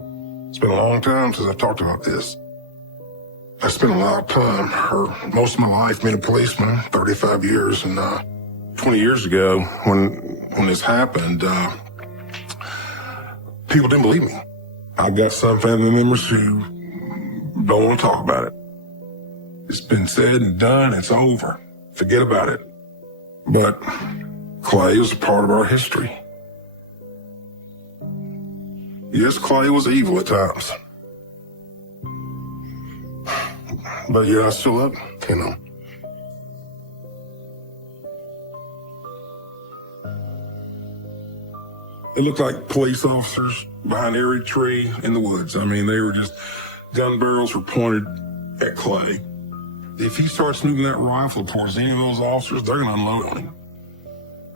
It's been a long time since I've talked about this. I spent a lot of time, or most of my life, being a policeman, 35 years, and 20 years ago, when this happened, people didn't believe me. I've got some family members who don't want to talk about it. It's been said and done, it's over. Forget about it. But Clay was a part of our history. Yes, Clay was evil at times. But yeah, I still love him, you know. It looked like police officers behind every tree in the woods. I mean, they were just, gun barrels were pointed at Clay. If he starts shooting that rifle towards any of those officers, they're going to unload on him.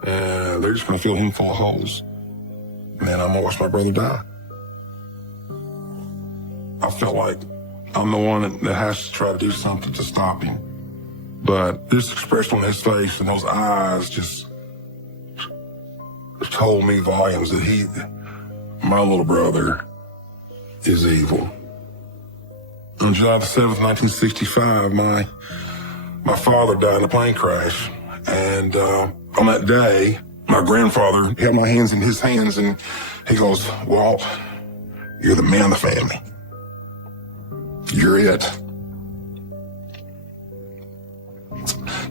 And they're just going to fill him full of holes. And then I'm going to watch my brother die. I felt like I'm the one that has to try to do something to stop him. But this expression on his face and those eyes just told me volumes that my little brother, is evil. On July the 7th, 1965, my father died in a plane crash. And on that day, my grandfather held my hands in his hands and he goes, "Walt, you're the man of the family. You're it.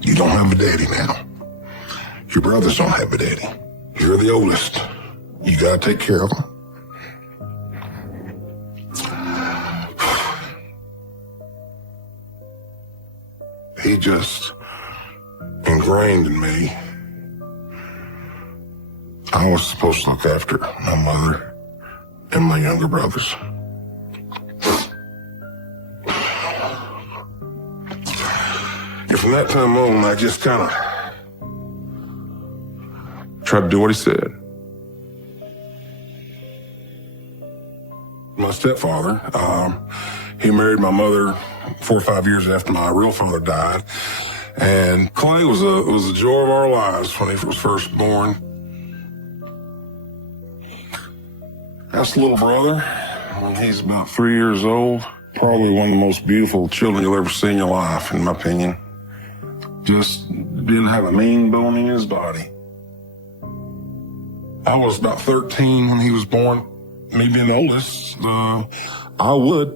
You don't have a daddy now. Your brothers don't have a daddy. You're the oldest. You gotta take care of them." He just ingrained in me I was supposed to look after my mother and my younger brothers. And from that time on, I just kind of tried to do what he said. My stepfather, he married my mother 4 or 5 years after my real father died. And Clay was a joy of our lives when he was first born. That's the little brother. He's about 3 years old. Probably one of the most beautiful children you'll ever see in your life, in my opinion. Just didn't have a mean bone in his body. I was about 13 when he was born. Me being the oldest, I would,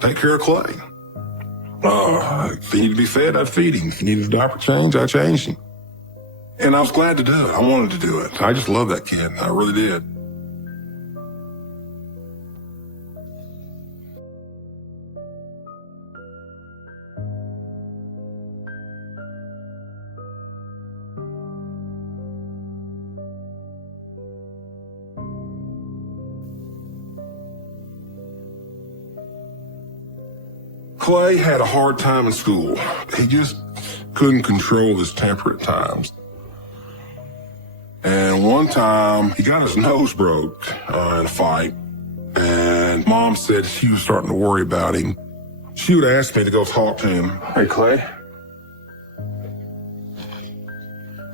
take care of Clay. If he needed to be fed, I'd feed him. If he needed a diaper change, I'd change him. And I was glad to do it. I wanted to do it. I just love that kid. I really did. Clay had a hard time in school. He just couldn't control his temper at times. And one time, he got his nose broke in a fight. And Mom said she was starting to worry about him. She would ask me to go talk to him. "Hey, Clay."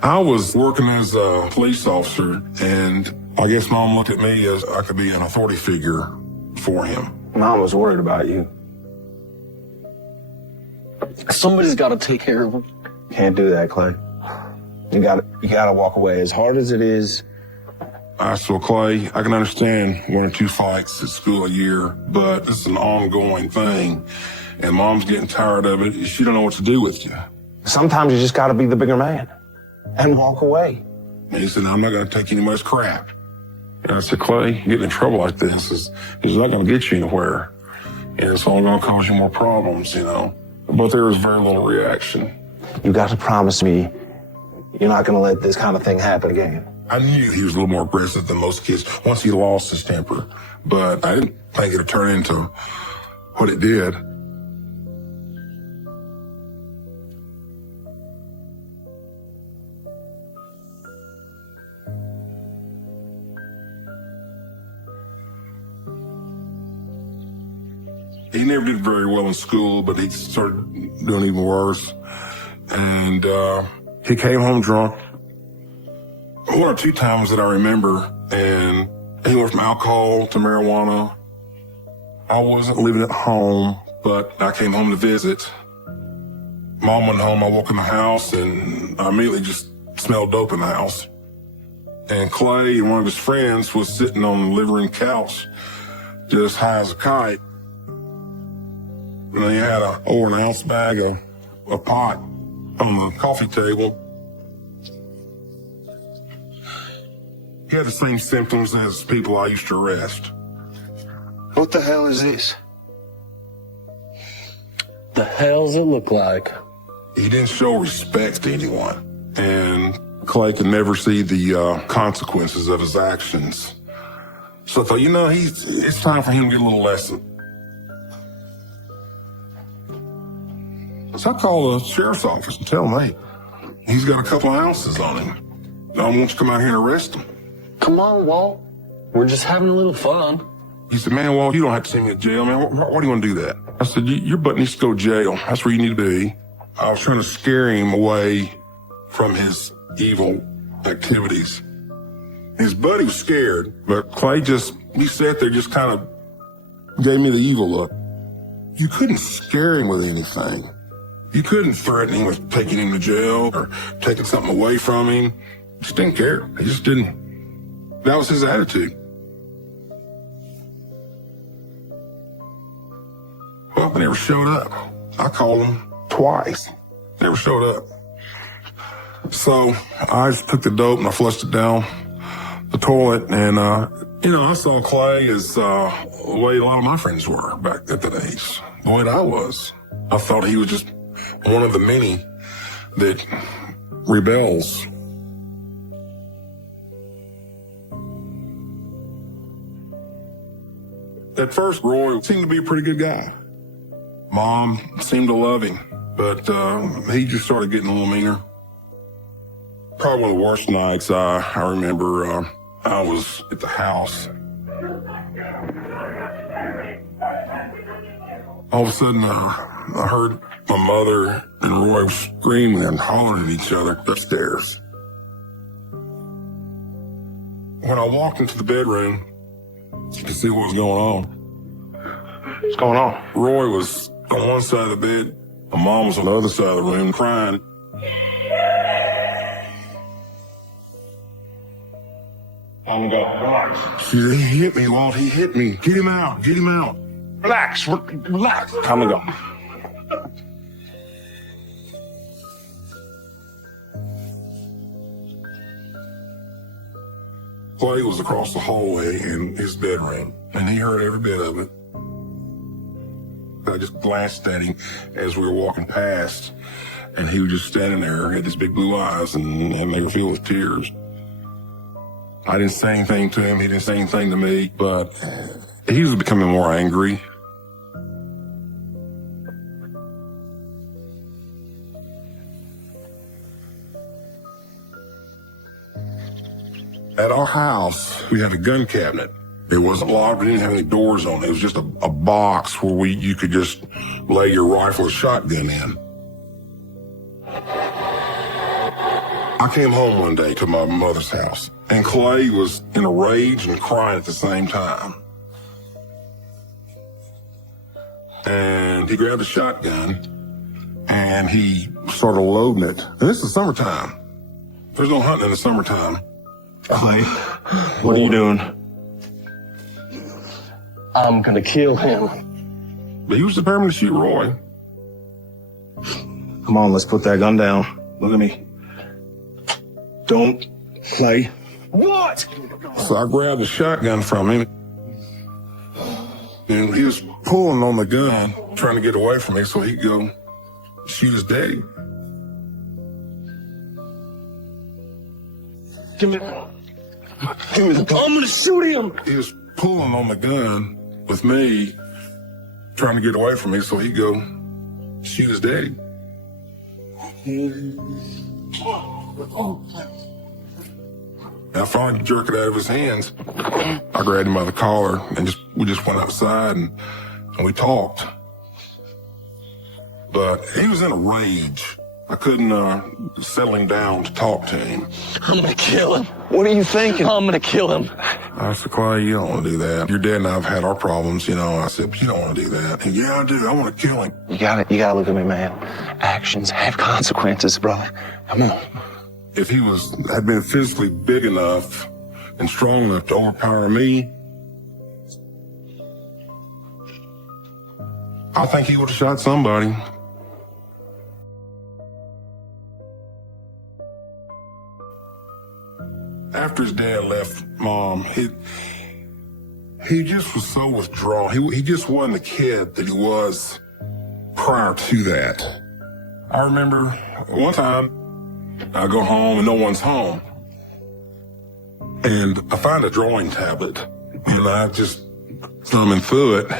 I was working as a police officer, and I guess Mom looked at me as I could be an authority figure for him. Mom was worried about you. Somebody's got to take care of him. Can't do that, Clay. You gotta walk away. As hard as it is. I said, "Clay, I can understand 1 or 2 fights at school a year, but it's an ongoing thing. And Mom's getting tired of it. She don't know what to do with you." Sometimes you just gotta be the bigger man and walk away. And he said, "I'm not gonna take any much crap." And I said, "Clay, getting in trouble like this is not gonna get you anywhere. And it's all gonna cause you more problems, But there was very little reaction. You got to promise me you're not going to let this kind of thing happen again. I knew he was a little more aggressive than most kids once he lost his temper, but I didn't think it would turn into what it did. He never did very well in school, but he started doing even worse. And he came home drunk 1 or 2 times that I remember, and he went from alcohol to marijuana I wasn't living at home, but I came home to visit. Mom went home, I walked in the house, and I immediately just smelled dope in the house. And Clay and one of his friends was sitting on the living room couch, just high as a kite. And they had over an ounce bag of pot on the coffee table. He had the same symptoms as people I used to arrest. What the hell is this? The hell's it look like? He didn't show respect to anyone. And Clay could never see the consequences of his actions. So I thought, it's time for him to get a little lesson. So I called the sheriff's office and tell him, hey, he's got a couple of ounces on him. I want you to come out here and arrest him. Come on, Walt. We're just having a little fun. He said, man, Walt, you don't have to send me to jail, man. Why do you want to do that? I said, your butt needs to go to jail. That's where you need to be. I was trying to scare him away from his evil activities. His buddy was scared, but Clay he sat there, just kind of gave me the evil look. You couldn't scare him with anything. You couldn't threaten him with taking him to jail or taking something away from him. He just didn't care. He just didn't. That was his attitude. Well, they never showed up. I called them twice. Never showed up. So I just took the dope and I flushed it down the toilet. And, I saw Clay as the way a lot of my friends were back at that age, the way that I was. I thought he was just one of the many that rebels. At first, Roy seemed to be a pretty good guy. Mom seemed to love him, but he just started getting a little meaner. Probably one of the worst nights I remember, I was at the house. All of a sudden, I heard my mother and Roy screaming and hollering at each other upstairs. When I walked into the bedroom to see what was going on. What's going on? Roy was on one side of the bed. My mom was on the other side of the room crying. I'm going to go, relax. He hit me, Walt. He hit me. Get him out. Get him out. Relax. Relax. Time to go. Clay was across the hallway in his bedroom, and he heard every bit of it. I just glanced at him as we were walking past, and he was just standing there, had his big blue eyes, and they were filled with tears. I didn't say anything to him. He didn't say anything to me, but he was becoming more angry. At our house, we had a gun cabinet. It wasn't locked. We didn't have any doors on it. It was just a box where you could just lay your rifle or shotgun in. I came home one day to my mother's house, and Clay was in a rage and crying at the same time. And he grabbed a shotgun, and he started loading it. And this is summertime. There's no hunting in the summertime. Clay, what are you doing? I'm gonna kill him. But he was determined to shoot Roy. Come on, let's put that gun down. Look at me. Don't play. What? So I grabbed the shotgun from him. And he was pulling on the gun, trying to get away from me so he could go shoot his daddy. Give me the gun. I'm gonna shoot him. He was pulling on the gun with me, trying to get away from me so he could go shoot his daddy. And I finally jerked it out of his hands. I grabbed him by the collar and we just went outside and we talked. But he was in a rage. I couldn't settle him down to talk to him. I'm gonna kill him. What are you thinking? I'm gonna kill him. I said, Clay, you don't want to do that. Your dad and I have had our problems, you know. I said, but you don't want to do that. He, yeah, I do. I want to kill him. You gotta look at me, man. Actions have consequences, brother. Come on. If he had been physically big enough and strong enough to overpower me, I think he would have shot somebody. After his dad left Mom, he just was so withdrawn. He just wasn't the kid that he was prior to that. I remember one time I go home and no one's home. And I find a drawing tablet and I just thumbing through it.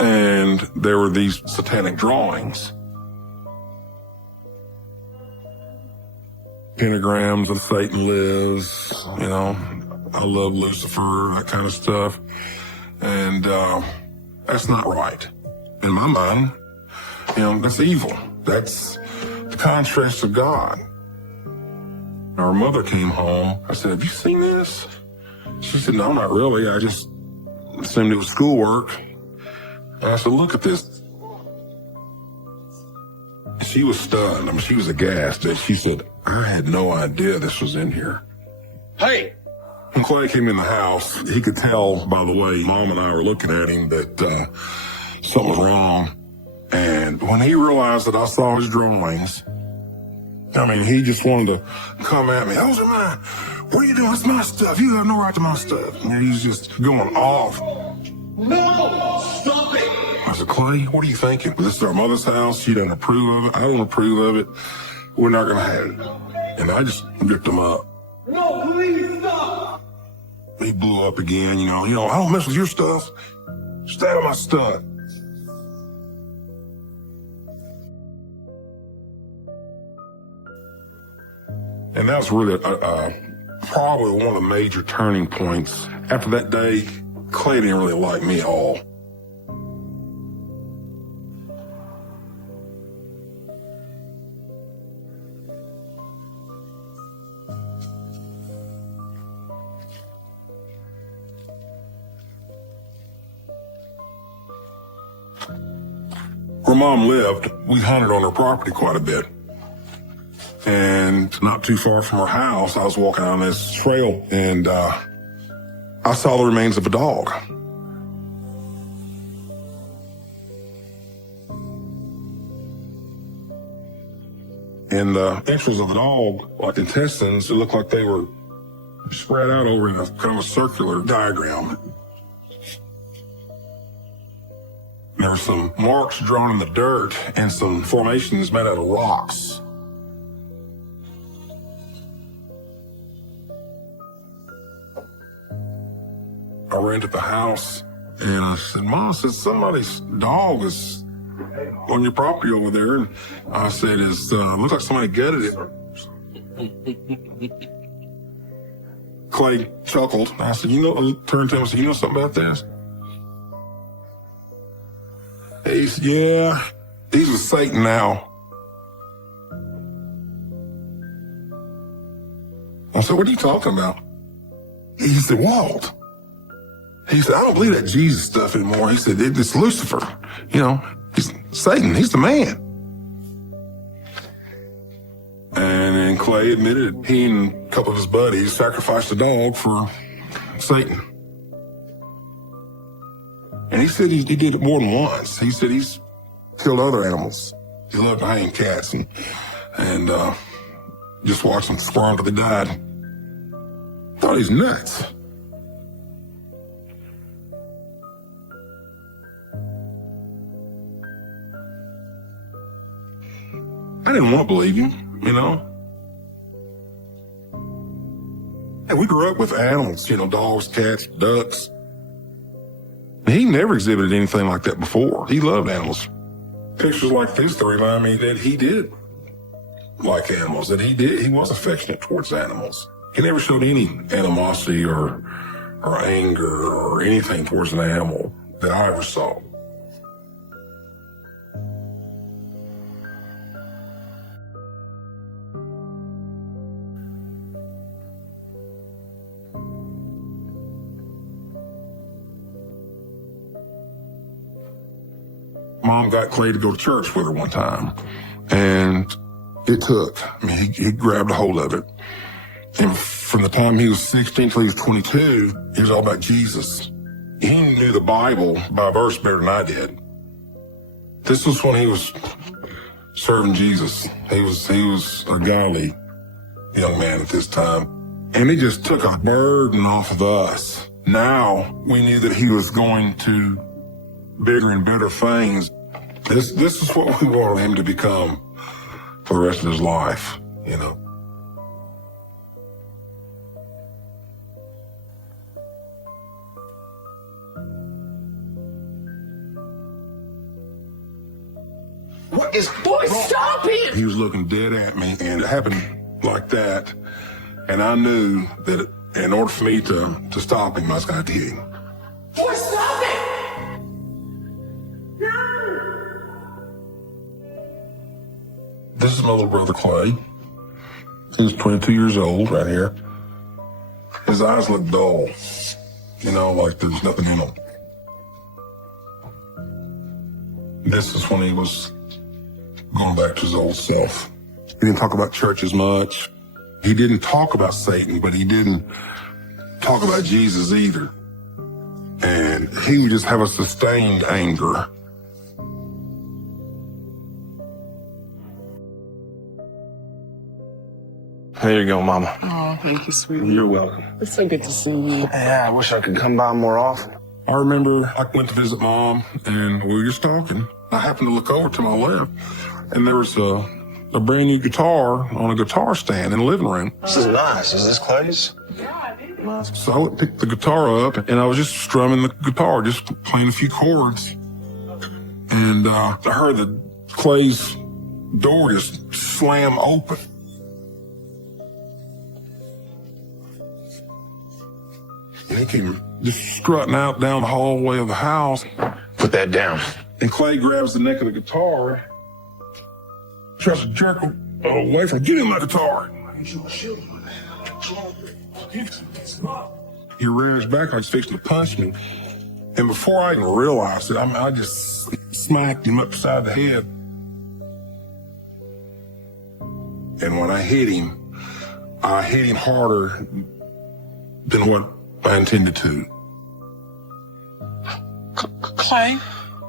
And there were these satanic drawings. Pentagrams of Satan lives, you know, I love Lucifer, that kind of stuff. And that's not right. In my mind, you know, that's evil. That's the contrast of God. Our mother came home. I said, have you seen this? She said, no, not really. I just assumed it was schoolwork. And I said, look at this. She was stunned. I mean, she was aghast. And she said, I had no idea this was in here. Hey! When Clay came in the house, he could tell by the way Mom and I were looking at him that something was wrong. And when he realized that I saw his drawings, I mean, he just wanted to come at me. Those are mine. What are you doing? It's my stuff. You have no right to my stuff. And he's just going off. No! Stop it! I said, Clay, what are you thinking? This is our mother's house. She doesn't approve of it. I don't approve of it. We're not going to have it. And I just ripped him up. No, please stop! He blew up again, you know, I don't mess with your stuff. Stay out of my stuff. And that was really probably one of the major turning points. After that day, Clay didn't really like me at all. Where Mom lived, we hunted on her property quite a bit. And not too far from her house, I was walking on this trail and I saw the remains of a dog. And the entrails of the dog, like intestines, it looked like they were spread out over in a kind of a circular diagram. There were some marks drawn in the dirt and some formations made out of rocks. I ran to the house and I said, Mom, I said, somebody's dog is on your property over there. And I said, looks like somebody gutted it. Clay chuckled. I said, I turned to him and said, you know something about this? He said, yeah, he's with Satan now. I said, what are you talking about? He said, Walt. He said, I don't believe that Jesus stuff anymore. He said, it's Lucifer. He's Satan. He's the man. And then Clay admitted he and a couple of his buddies sacrificed a dog for Satan. And he said he did it more than once. He said he's killed other animals. He loved to hang cats and just watch them squirm till they died. Thought he's nuts. I didn't want to believe him, And we grew up with animals, dogs, cats, ducks. He never exhibited anything like that before. He loved animals. Pictures like this to remind me that he did like animals, that he was affectionate towards animals. He never showed any animosity or anger or anything towards an animal that I ever saw. Mom got Clay to go to church with her one time, and it took. I mean, he grabbed a hold of it. And from the time he was 16 till he was 22, he was all about Jesus. He knew the Bible by verse better than I did. This was when he was serving Jesus. He was a godly young man at this time. And he just took a burden off of us. Now we knew that he was going to bigger and better things. This is what we wanted him to become for the rest of his life, you know. What is... Boy, stop it! He was looking dead at me, and it happened like that. And I knew that in order for me to stop him, I was going to have to hit him. Boy, stop it! This is my little brother, Clay. He was 22 years old right here. His eyes look dull, you know, like there's nothing in them. This is when he was going back to his old self. He didn't talk about church as much. He didn't talk about Satan, but he didn't talk about Jesus either. And he would just have a sustained anger. There you go, Mama. Oh, thank you, sweetie. You're welcome. It's so good to see you. Yeah, I wish I could come by more often. I remember I went to visit Mom, and we were just talking. I happened to look over to my left, and there was a brand new guitar on a guitar stand in the living room. This is nice. Is this Clay's? So I went and picked the guitar up, and I was just strumming the guitar, just playing a few chords. And I heard the Clay's door just slam open. And he came just strutting out down the hallway of the house. Put that down. And Clay grabs the neck of the guitar, tries to jerk away from, get him my guitar. He rears back like he's fixing to punch me. And before I even realized it, I just smacked him upside the head. And when I hit him harder than what I intended to. Clay?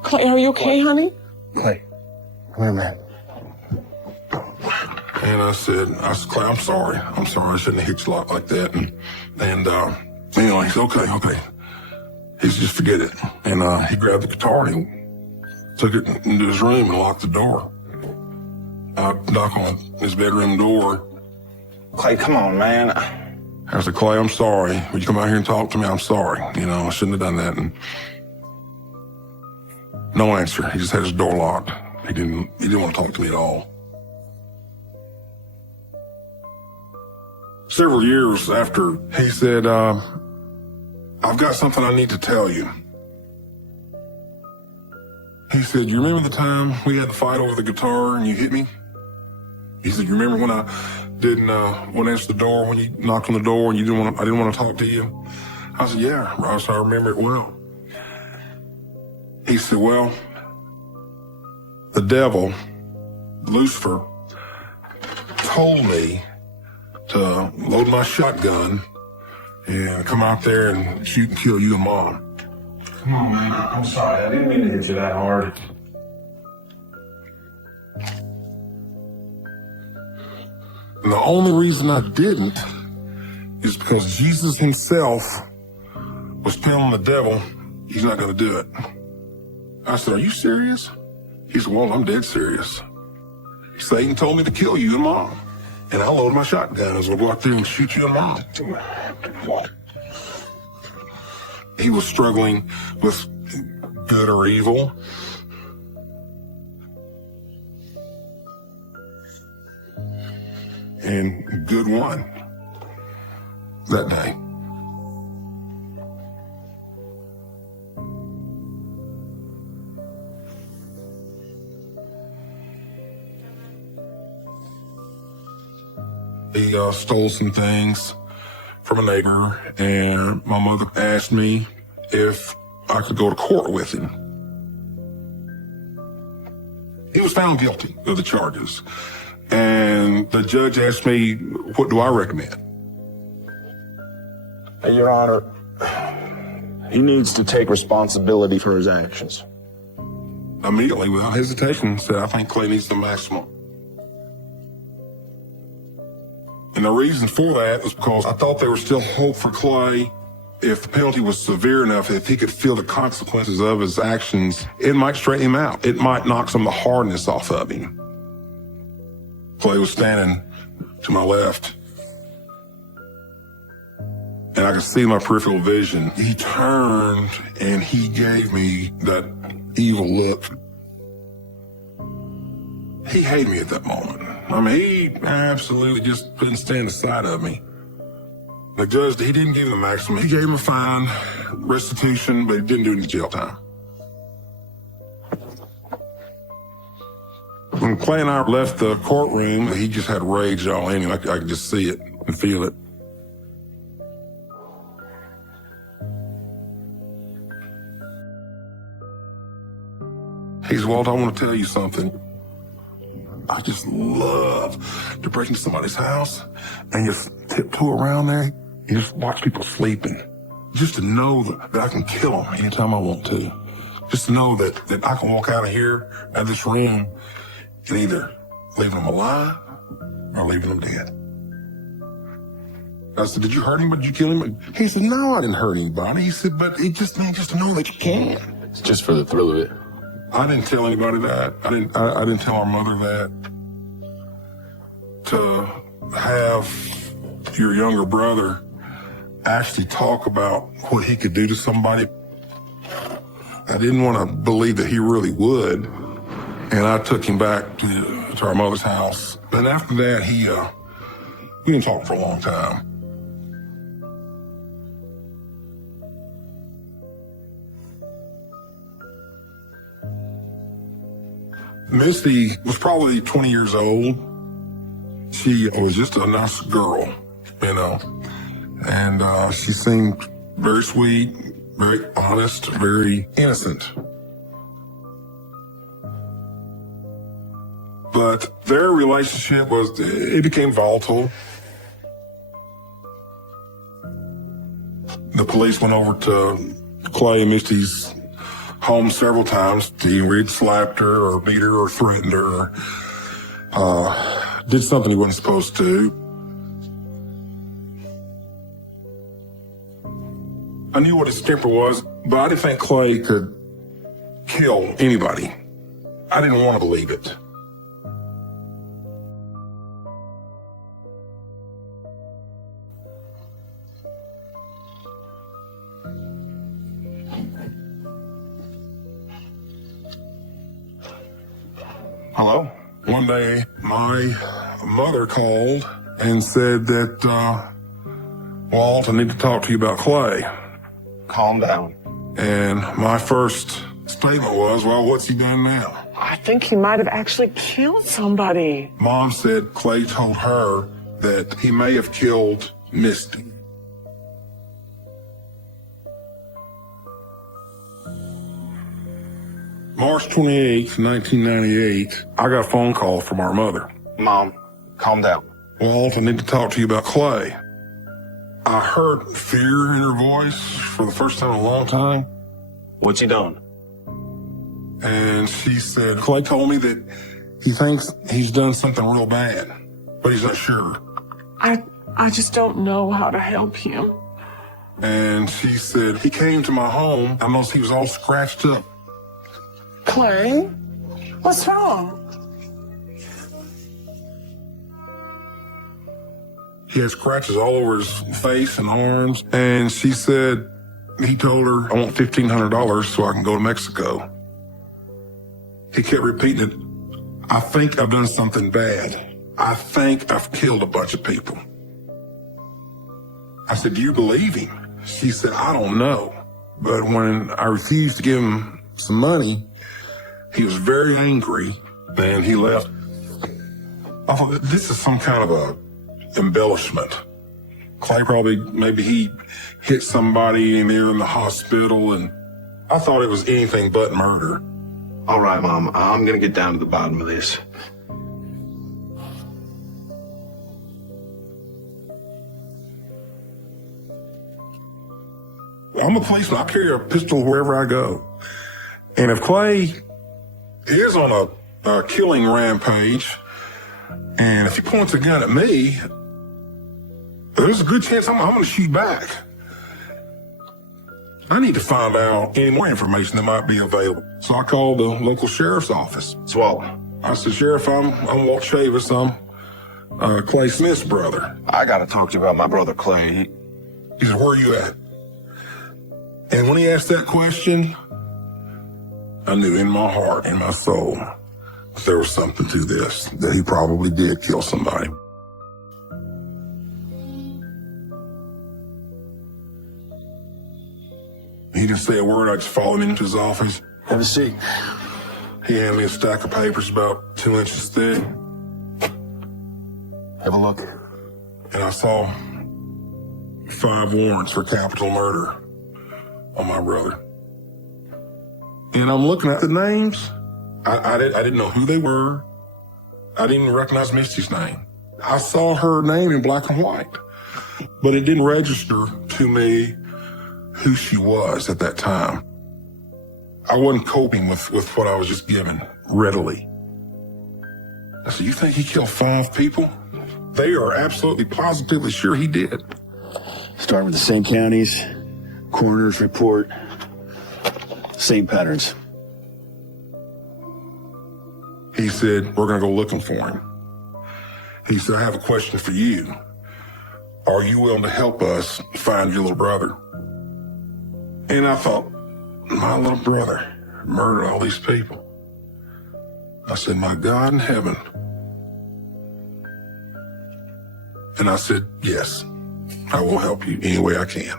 Clay, are you okay, honey? Clay, come here, man. And I said, Clay, I'm sorry. I shouldn't have hit you like that. And anyway, he said, okay. He said, just forget it. And he grabbed the guitar and he took it into his room and locked the door. I knocked on his bedroom door. Clay, come on, man. I said, Clay, I'm sorry. Would you come out here and talk to me? I'm sorry. You know, I shouldn't have done that. And no answer. He just had his door locked. He didn't want to talk to me at all. Several years after, he said, I've got something I need to tell you. He said, you remember the time we had the fight over the guitar and you hit me? He said, you remember when I didn't want to answer the door when you knocked on the door and I didn't want to talk to you? I said, yeah, Ross, I remember it well. He said, well, the devil, Lucifer, told me to load my shotgun and come out there and shoot and kill you and Mom. Come on, man. I'm sorry. I didn't mean to hit you that hard. And the only reason I didn't is because Jesus himself was telling the devil he's not going to do it. I said, are you serious? He said, well, I'm dead serious. Satan told me to kill you and Mom. And I loaded my shotgun. I was going to go out there and shoot you and Mom. What? He was struggling with good or evil. And good won that day. He stole some things from a neighbor, and my mother asked me if I could go to court with him. was found guilty of the charges. And the judge asked me, what do I recommend? Your Honor, he needs to take responsibility for his actions. Immediately, without hesitation, said, I think Clay needs the maximum. And the reason for that was because I thought there was still hope for Clay. If the penalty was severe enough, if he could feel the consequences of his actions, it might straighten him out. It might knock some of the hardness off of him. Clay was standing to my left, and I could see my peripheral vision. He turned and he gave me that evil look. He hated me at that moment. I mean, he absolutely just couldn't stand the sight of me. The judge, he didn't give him the maximum. He gave him a fine, restitution, but he didn't do any jail time. When Clay and I left the courtroom, he just had rage all in him. I could just see it and feel it. He said, Walt, I want to tell you something. I just love to break into somebody's house and just tiptoe around there and just watch people sleeping. Just to know that I can kill them anytime I want to. Just to know that I can walk out of here, out of this room, and either leaving them alive or leaving them dead. I said, did you hurt him? Did you kill him? He said, no, I didn't hurt anybody. He said, but it just means just to know that you can. It's just for the thrill of it. I didn't tell anybody that. I didn't tell our mother that. To have your younger brother actually talk about what he could do to somebody, I didn't want to believe that he really would. And I took him back to our mother's house. And after that, we didn't talk for a long time. Misty was probably 20 years old. She was just a nice girl, you know, and she seemed very sweet, very honest, very innocent. But their relationship it became volatile. The police went over to Clay and Misty's home several times. He'd slapped her or beat her or threatened her or did something he wasn't supposed to. I knew what his temper was, but I didn't think Clay could kill anybody. I didn't want to believe it. Hello? One day, my mother called and said that, Walt, I need to talk to you about Clay. Calm down. And my first statement was, well, what's he done now? I think he might have actually killed somebody. Mom said Clay told her that he may have killed Misty. March 28th, 1998, I got a phone call from our mother. Mom, calm down. Walt, I need to talk to you about Clay. I heard fear in her voice for the first time in a long time. What's he done? And she said, Clay told me that he thinks he's done something real bad, but he's not sure. I just don't know how to help him. And she said, he came to my home. I noticed he was all scratched up. Clay, what's wrong? He had scratches all over his face and arms. And she said, he told her, I want $1,500 so I can go to Mexico. He kept repeating it. I think I've done something bad. I think I've killed a bunch of people. I said, do you believe him? She said, I don't know. But when I refused to give him some money, he was very angry and he left. I thought, this is some kind of a embellishment. Clay maybe he hit somebody and they're in the hospital, and I thought it was anything but murder. All right, Mom. I'm gonna get down to the bottom of this. I'm a policeman. I carry a pistol wherever I go. And if Clay is on a killing rampage, and if he points a gun at me, there's a good chance I'm going to shoot back. I need to find out any more information that might be available. So I called the local sheriff's office. Swallow. I said, Sheriff, I'm Walt Chavis. I'm Clay Smith's brother. I gotta talk to you about my brother Clay. He said, where are you at? And when he asked that question, I knew in my heart, in my soul, that there was something to this, that he probably did kill somebody. He didn't say a word. I just followed him into his office. Have a seat. He handed me a stack of papers about 2 inches thick. Have a look. And I saw 5 warrants for capital murder on my brother. And I'm looking at the names. I didn't know who they were. I didn't even recognize Misty's name. I saw her name in black and white, but it didn't register to me who she was at that time. I wasn't coping with what I was just given readily. I said, you think he killed 5 people? They are absolutely positively sure he did. Start with the same counties, coroner's report, same patterns. He said, we're going to go looking for him. He said, I have a question for you. Are you willing to help us find your little brother? And I thought, my little brother murdered all these people. I said, my God in heaven. And I said, yes, I will help you any way I can.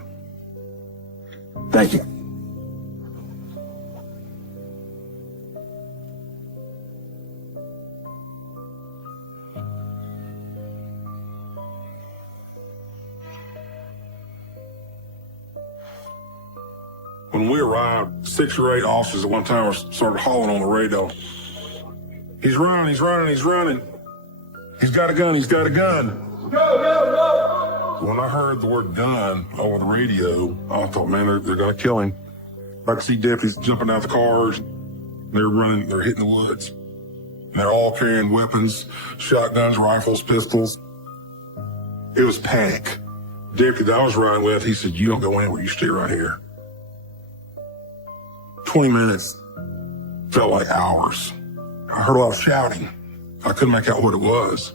Thank you. When we arrived, 6 or 8 officers at one time started hauling on the radio. He's running, he's running, he's running. He's got a gun, he's got a gun. Go, go, go! When I heard the word gun over the radio, I thought, man, they're going to kill him. I could see deputies jumping out of the cars. They're running, they're hitting the woods. And they're all carrying weapons, shotguns, rifles, pistols. It was panic. Deputy that I was riding with, he said, you don't go anywhere, you stay right here. 20 minutes felt like hours. I heard a lot of shouting. I couldn't make out what it was.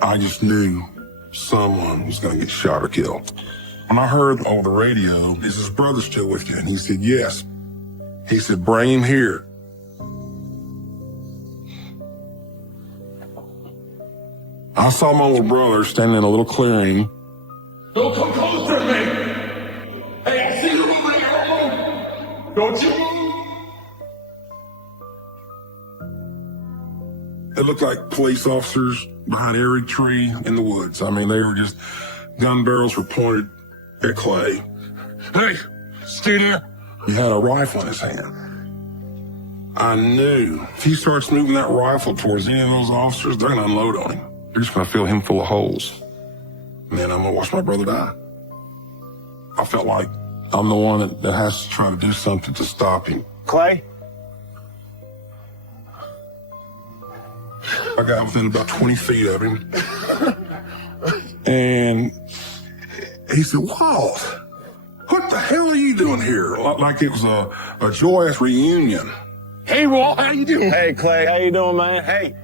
I just knew someone was going to get shot or killed. When I heard over the radio, is his brother still with you? And he said, yes. He said, bring him here. I saw my little brother standing in a little clearing. Don't come closer to me! Hey, I see you moving around! Don't you move! It looked like police officers behind every tree in the woods. I mean, they were just, gun barrels were pointed at Clay. Hey, stay there. He had a rifle in his hand. I knew if he starts moving that rifle towards any of those officers, they're going to unload on him. They're just going to fill him full of holes. And then I'm going to watch my brother die. I felt like I'm the one that has to try to do something to stop him. Clay? I got within about 20 feet of him. And he said, Walt, what the hell are you doing here? Like it was a joyous reunion. Hey, Walt, how you doing? Hey, Clay, how you doing, man? Hey.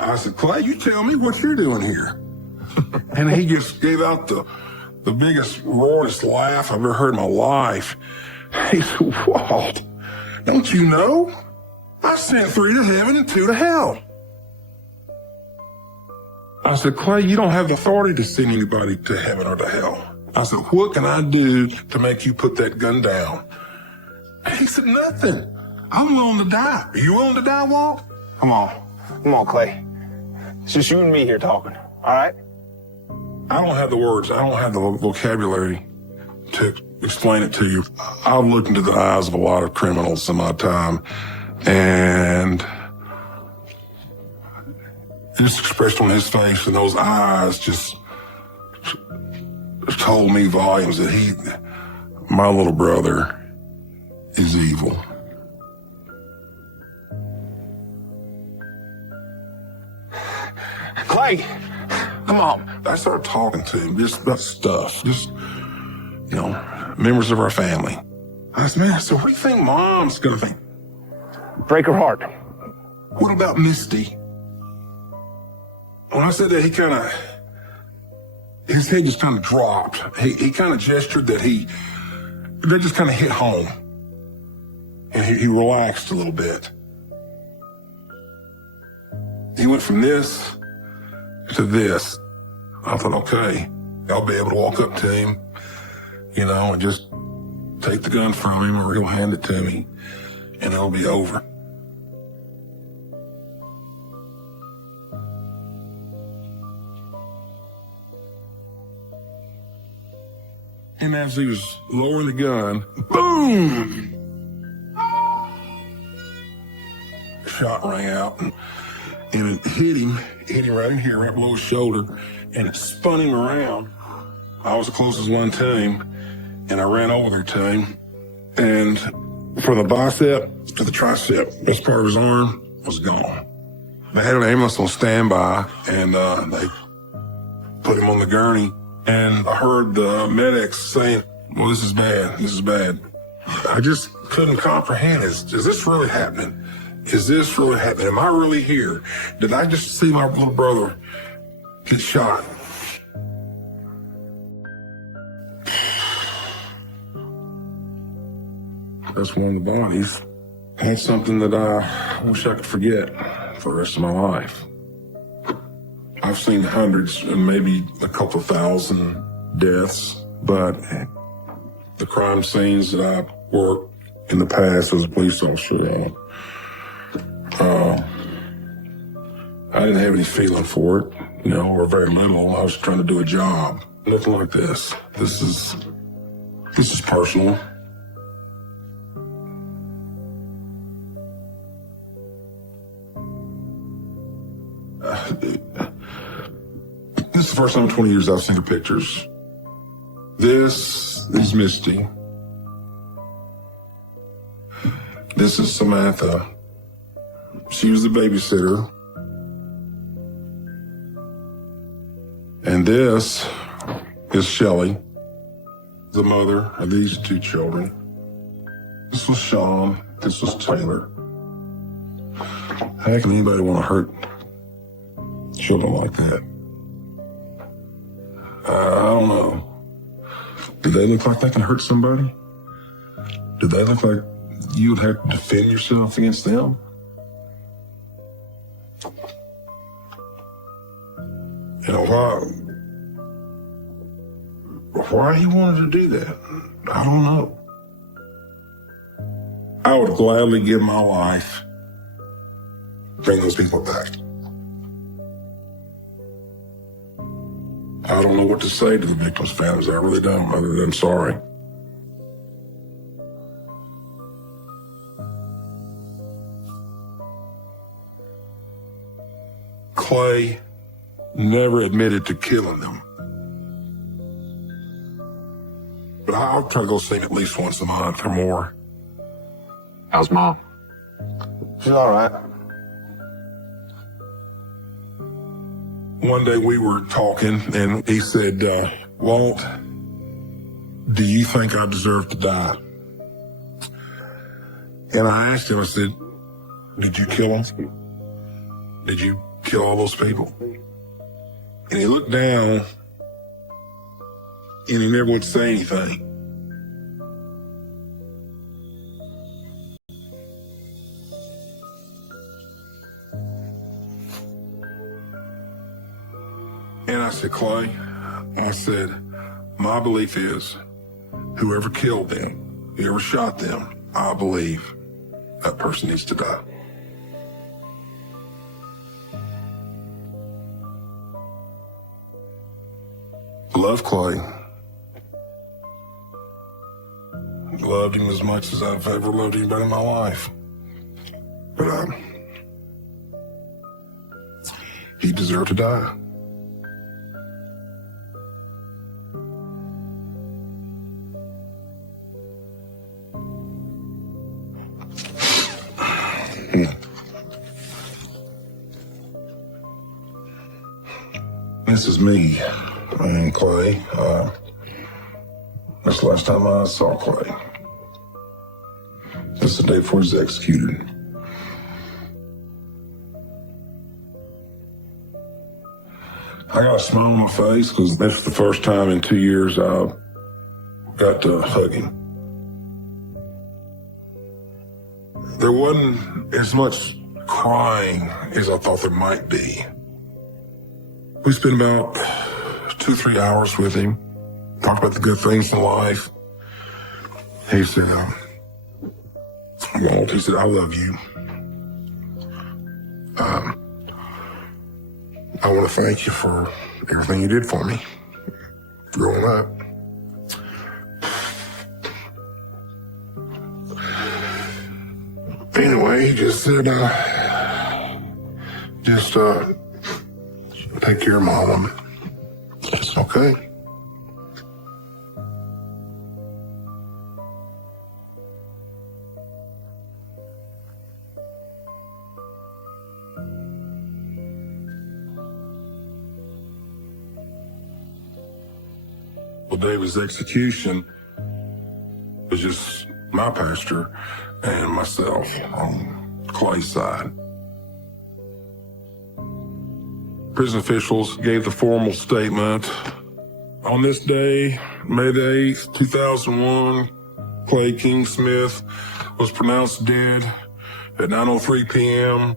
I said, Clay, you tell me what you're doing here. And he just gave out the biggest, roarest laugh I've ever heard in my life. He said, Walt, don't you know? I sent 3 to heaven and 2 to hell. I said, Clay, you don't have the authority to send anybody to heaven or to hell. I said, what can I do to make you put that gun down? And he said, nothing. I'm willing to die. Are you willing to die, Walt? Come on, Clay. It's just you and me here talking, all right? I don't have the words. I don't have the vocabulary to explain it to you. I've looked into the eyes of a lot of criminals in my time And this expression on his face and those eyes just told me volumes that my little brother, is evil. Clay, come on. I started talking to him just about stuff, just, members of our family. I said, man, so what do you think Mom's gonna think? Break her heart. What about Misty? When I said that, his head just kind of dropped. He kind of gestured that just kind of hit home. And he relaxed a little bit. He went from this to this. I thought, okay, I'll be able to walk up to him, and just take the gun from him, or he'll hand it to me, and it'll be over. And as he was lowering the gun, boom! Shot rang out, and it hit him right in here, right below his shoulder, and it spun him around. I was the closest one to him, and I ran over there to him, and from the bicep to the tricep, this part of his arm was gone. They had an ambulance on standby, and they put him on the gurney, and I heard the medics saying, well, this is bad, this is bad. I just couldn't comprehend, is this really happening? Is this really happening? Am I really here? Did I just see my little brother get shot? That's one of the bodies. That's something that I wish I could forget for the rest of my life. I've seen hundreds and maybe a couple thousand deaths, but the crime scenes that I worked in the past as a police officer, I didn't have any feeling for it, or very little. I was trying to do a job. Nothing like this. This is personal. This is the first time in 20 years I've seen her pictures. This is Misty. This is Samantha. She was the babysitter. And this is Shelley, the mother of these two children. This was Sean. This was Taylor. How can anybody want to hurt children like that? I don't know. Do they look like they can hurt somebody? Do they look like you would have to defend yourself against them? Why he wanted to do that, I don't know. I would gladly give my life to bring those people back. I don't know what to say to the victims' families. I really don't, other than sorry. Clay never admitted to killing them. But I'll try to go see him at least once a month or more. How's Mom? She's all right. One day we were talking, and he said, Walt, do you think I deserve to die? And I asked him, I said, did you kill him? Did you kill all those people? And he looked down, and he never would say anything. And I said, Clay, I said, my belief is whoever killed them, whoever shot them, I believe that person needs to die. Love Clay. Loved him as much as I've ever loved anybody in my life. But he deserved to die. This is me and Clay. That's the last time I saw Clay. That's the day before he was executed. I got a smile on my face because that's the first time in 2 years I got to hug him. There wasn't as much crying as I thought there might be. We spent about 2-3 hours with him, talked about the good things in life. He said, Walt, he said, I love you. I want to thank you for everything you did for me growing up. Anyway, he just said, take care of Mom. It's okay. Well, David's execution was just my pastor and myself on Clay's side. Prison officials gave the formal statement. On this day, May the 8th, 2001, Clay King Smith was pronounced dead at 9:03 p.m.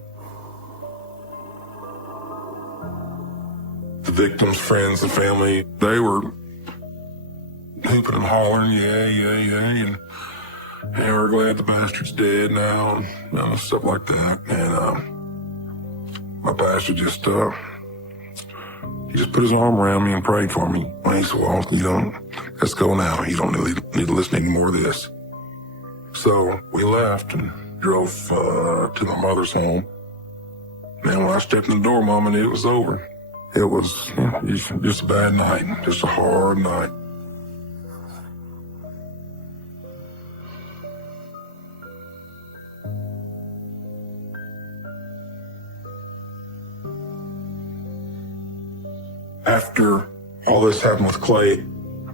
The victims, friends, and family, they were hooping and hollering, yeah, and we're glad the bastard's dead now, and stuff like that. And my pastor just put his arm around me and prayed for me. And he said, well, let's go now. You don't really need to listen to any more of this. So we left and drove to my mother's home. Man, when I stepped in the door, Mom, and it was over. It was just a bad night, just a hard night. After all this happened with Clay,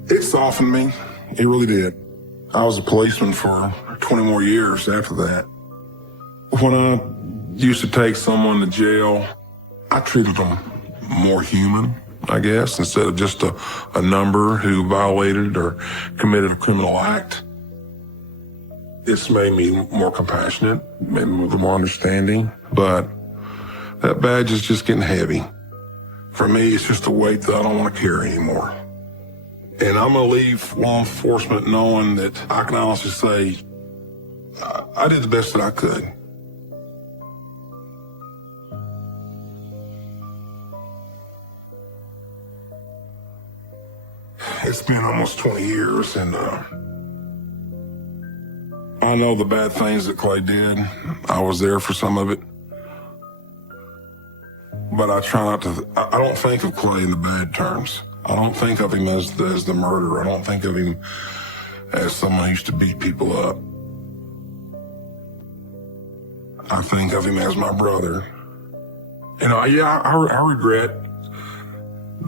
it softened me. It really did. I was a policeman for 20 more years after that. When I used to take someone to jail, I treated them more human, I guess, instead of just a number who violated or committed a criminal act. It's made me more compassionate, made me more understanding, but that badge is just getting heavy. For me, it's just a weight that I don't want to carry anymore. And I'm going to leave law enforcement knowing that I can honestly say I did the best that I could. It's been almost 20 years, and I know the bad things that Clay did. I was there for some of it. But I try not to, I don't think of Clay in the bad terms. I don't think of him as the murderer. I don't think of him as someone who used to beat people up. I think of him as my brother. I regret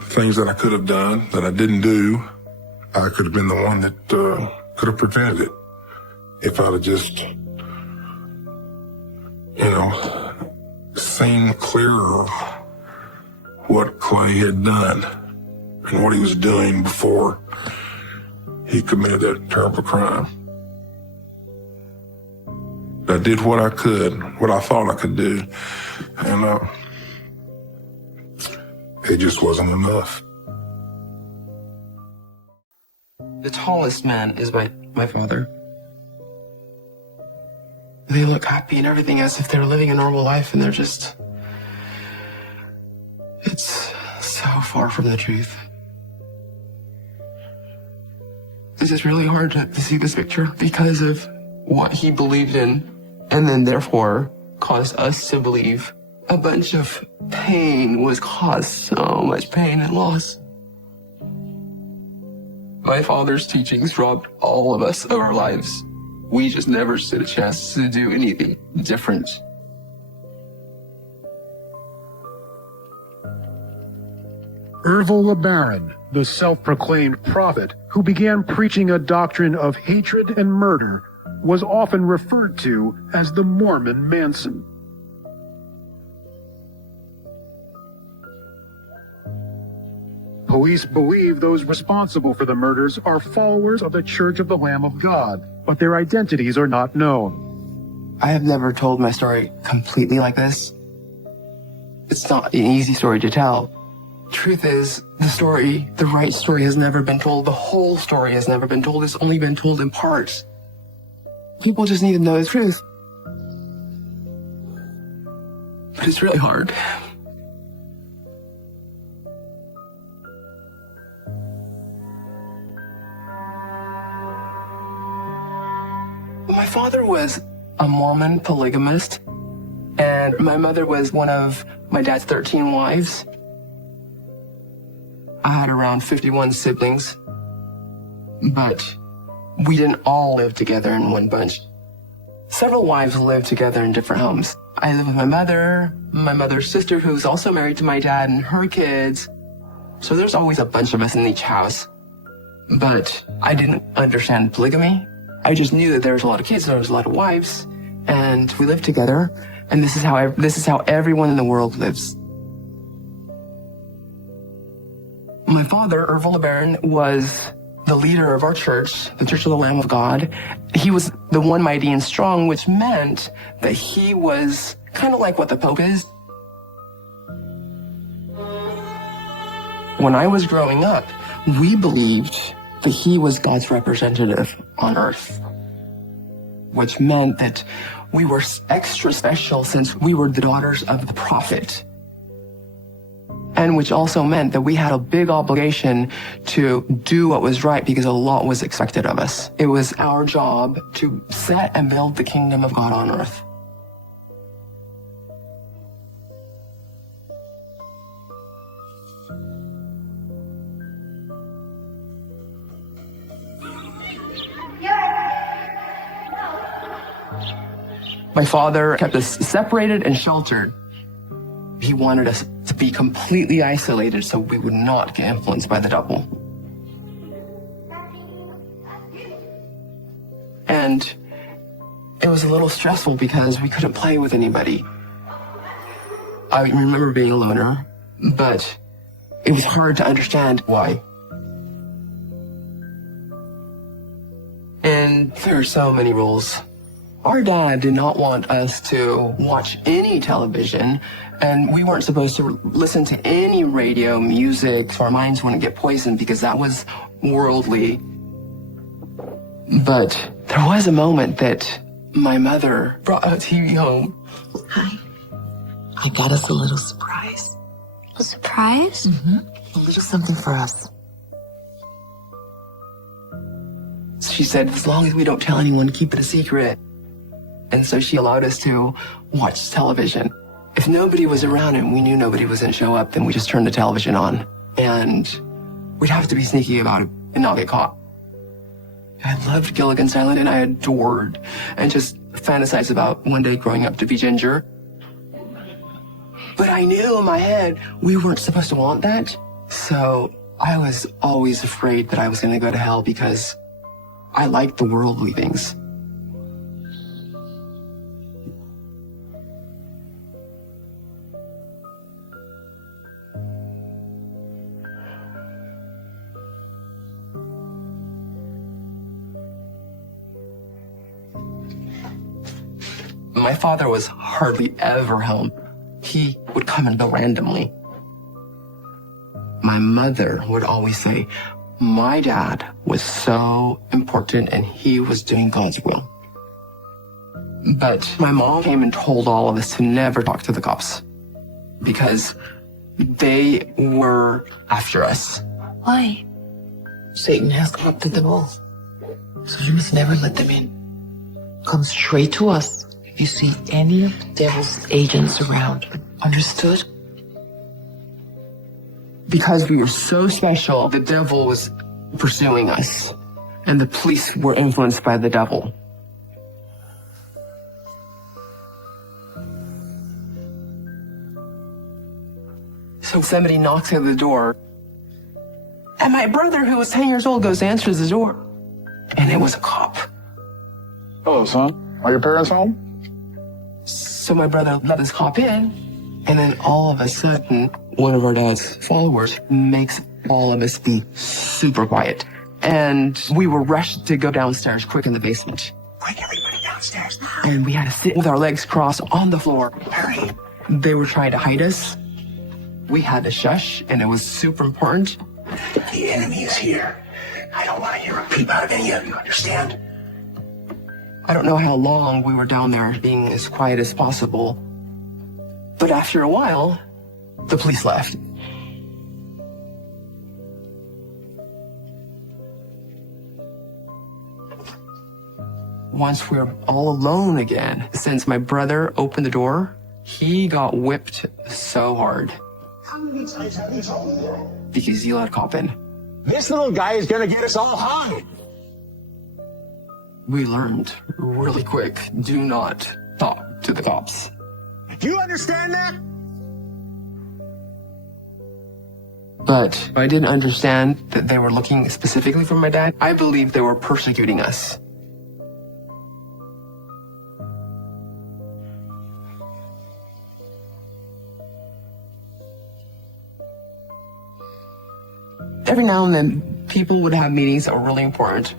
things that I could have done that I didn't do. I could have been the one that could have prevented it if I'd have just, seen clearer what Clay had done and what he was doing before he committed that terrible crime. I did what I could, what I thought I could do, and it just wasn't enough. The tallest man is my father. They look happy and everything as if they're living a normal life, and it's so far from the truth. It's just really hard to see this picture because of what he believed in, and then therefore caused us to believe a bunch of pain was caused, so much pain and loss. My father's teachings robbed all of us of our lives. We just never stood a chance to do anything different. Ervil LeBaron, the self-proclaimed prophet who began preaching a doctrine of hatred and murder, was often referred to as the Mormon Manson. Police believe those responsible for the murders are followers of the Church of the Lamb of God, but their identities are not known. I have never told my story completely like this. It's not an easy story to tell. Truth is, the right story has never been told. The whole story has never been told. It's only been told in parts. People just need to know the truth. But it's really hard. My father was a Mormon polygamist, and my mother was one of my dad's 13 wives. I had around 51 siblings, but we didn't all live together in one bunch. Several wives lived together in different homes. I lived with my mother's sister, who's also married to my dad, and her kids. So there's always a bunch of us in each house. But I didn't understand polygamy. I just knew that there was a lot of kids, there was a lot of wives, and we lived together. And this is how everyone in the world lives. My father, Ervil LeBaron, was the leader of our church, the Church of the Lamb of God. He was the one mighty and strong, which meant that he was kind of like what the Pope is. When I was growing up, we believed that he was God's representative on earth, which meant that we were extra special since we were the daughters of the prophet. And which also meant that we had a big obligation to do what was right because a lot was expected of us. It was our job to set and build the kingdom of God on earth. My father kept us separated and sheltered. He wanted us to be completely isolated so we would not get influenced by the devil. And it was a little stressful because we couldn't play with anybody. I remember being a loner, but it was hard to understand why. And there are so many rules. Our dad did not want us to watch any television, and we weren't supposed to listen to any radio music so our minds wouldn't get poisoned because that was worldly. But there was a moment that my mother brought a TV home. Hi. I got us a little surprise. A surprise? Mm-hmm. A little something for us. She said, as long as we don't tell anyone, keep it a secret. And so she allowed us to watch television. If nobody was around and we knew nobody was going to show up, then we just turned the television on. And we'd have to be sneaky about it and not get caught. I loved Gilligan's Island and I adored and just fantasized about one day growing up to be Ginger. But I knew in my head we weren't supposed to want that. So I was always afraid that I was going to go to hell because I liked the worldly things. My father was hardly ever home. He would come and go randomly. My mother would always say, my dad was so important and he was doing God's will. But my mom came and told all of us to never talk to the cops because they were after us. Why? Satan has corrupted them all. So you must never let them in. Come straight to us. If you see any of devil's agents around. Understood? Because we were so special, the devil was pursuing us, and the police were influenced by the devil. So somebody knocks at the door, and my brother, who was 10 years old, goes to answer the door, and it was a cop. Hello, son. Are your parents home? So my brother let this cop in, and then all of a sudden, one of our dad's followers makes all of us be super quiet. And we were rushed to go downstairs quick in the basement. Bring everybody downstairs now. And we had to sit with our legs crossed on the floor. Hurry. They were trying to hide us. We had to shush, and it was super important. The enemy is here. I don't want to hear a peep out of any of you, understand? I don't know how long we were down there being as quiet as possible. But after a while, the police left. Once we were all alone again, since my brother opened the door, he got whipped so hard. How many times have you told me that? Because he let a cop in. This little guy is gonna get us all hung. We learned really quick, do not talk to the cops. Do you understand that? But I didn't understand that they were looking specifically for my dad. I believe they were persecuting us. Every now and then, people would have meetings that were really important,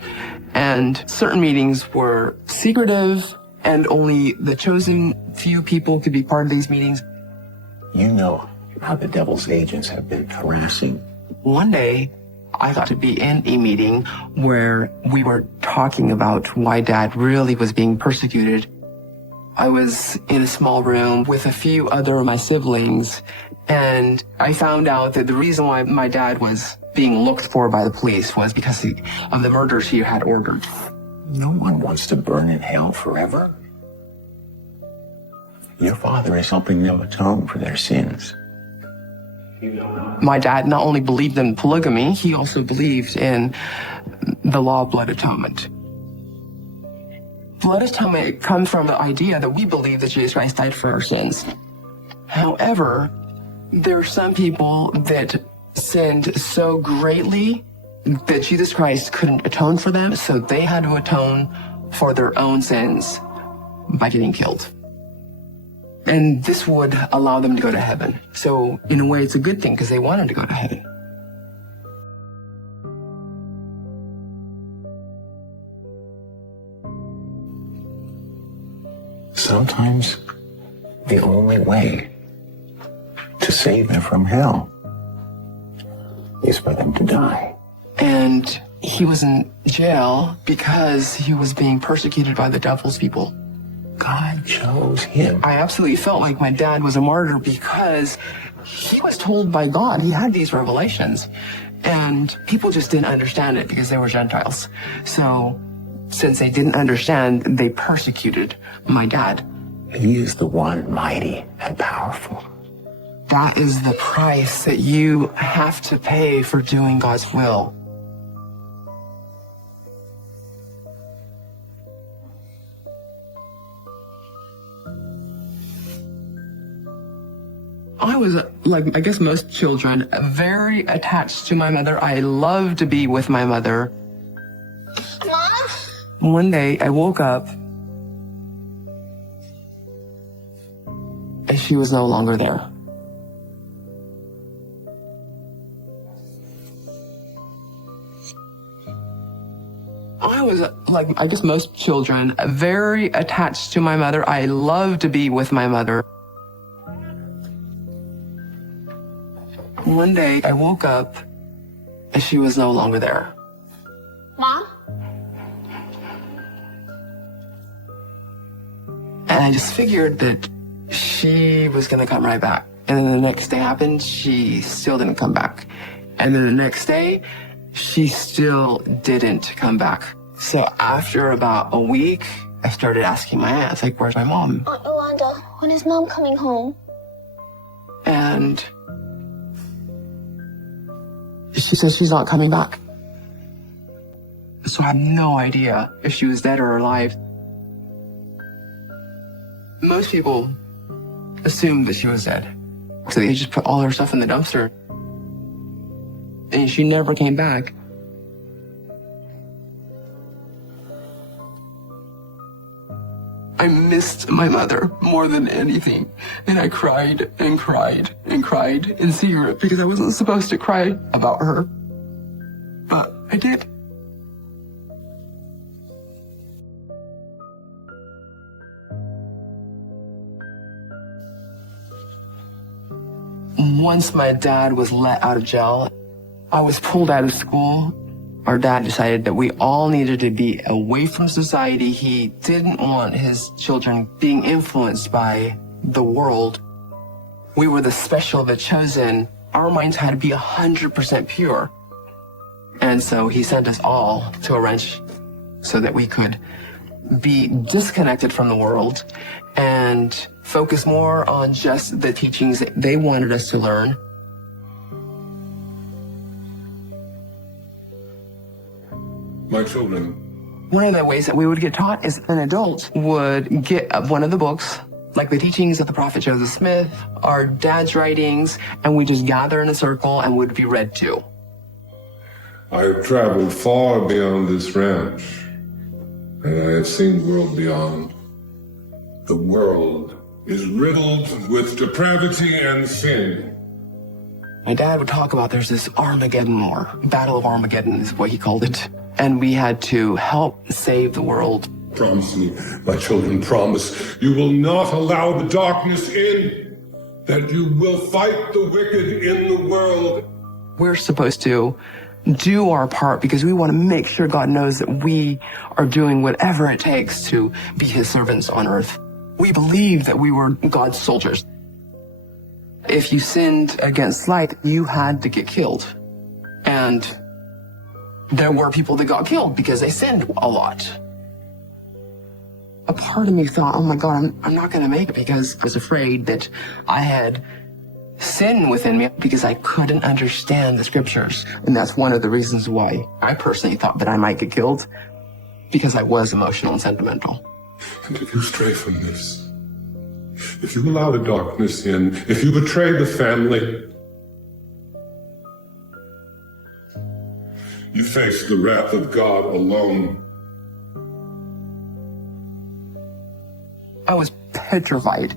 and certain meetings were secretive, and only the chosen few people could be part of these meetings. You know how the devil's agents have been harassing. One day, I got to be in a meeting where we were talking about why Dad really was being persecuted. I was in a small room with a few other of my siblings, and I found out that the reason why my dad was being looked for by the police was because of the murders he had ordered. No one wants to burn in hell forever. Your father is helping them atone for their sins. My dad not only believed in polygamy, he also believed in the law of blood atonement. Blood atonement comes from the idea that we believe that Jesus Christ died for our sins. However, there are some people that sinned so greatly that Jesus Christ couldn't atone for them, so they had to atone for their own sins by getting killed. And this would allow them to go to heaven. So in a way, it's a good thing because they wanted to go to heaven. Sometimes the only way to save them from hell is for them to die. And he was in jail because he was being persecuted by the devil's people. God chose him. I absolutely felt like my dad was a martyr because he was told by God, he had these revelations, and people just didn't understand it because they were Gentiles. So since they didn't understand, they persecuted my dad. He is the one mighty and powerful. That is the price that you have to pay for doing God's will. I was, like I guess most children, very attached to my mother. I loved to be with my mother. Mom? One day I woke up and she was no longer there. I was, like I guess most children, very attached to my mother. I loved to be with my mother. One day, I woke up, and she was no longer there. Mom? And I just figured that she was going to come right back. And then the next day happened, she still didn't come back. And then the next day, she still didn't come back. So after about a week, I started asking my aunts, like, where's my mom? Aunt Yolanda, when is Mom coming home? And she says she's not coming back. So I have no idea if she was dead or alive. Most people assumed that she was dead. So they just put all her stuff in the dumpster. And she never came back. I missed my mother more than anything. And I cried and cried and cried in secret because I wasn't supposed to cry about her. But I did. Once my dad was let out of jail, I was pulled out of school. Our dad decided that we all needed to be away from society. He didn't want his children being influenced by the world. We were the special, the chosen. Our minds had to be 100% pure. And so he sent us all to a ranch so that we could be disconnected from the world and focus more on just the teachings that they wanted us to learn. My children. One of the ways that we would get taught is an adult would get one of the books, like the teachings of the prophet Joseph Smith, our dad's writings, and we just gather in a circle and would be read to. I have traveled far beyond this ranch, and I have seen the world beyond. The world is riddled with depravity and sin. My dad would talk about there's this Armageddon war. Battle of Armageddon is what he called it. And we had to help save the world. Promise me, my children, promise, you will not allow the darkness in, that you will fight the wicked in the world. We're supposed to do our part because we want to make sure God knows that we are doing whatever it takes to be his servants on earth. We believed that we were God's soldiers. If you sinned against light, you had to get killed. And there were people that got killed because they sinned a lot. A part of me thought, oh my God, I'm not going to make it because I was afraid that I had sin within me because I couldn't understand the scriptures. And that's one of the reasons why I personally thought that I might get killed, because I was emotional and sentimental. And if you stray from this, if you allow the darkness in, if you betray the family, you face the wrath of God alone. I was petrified.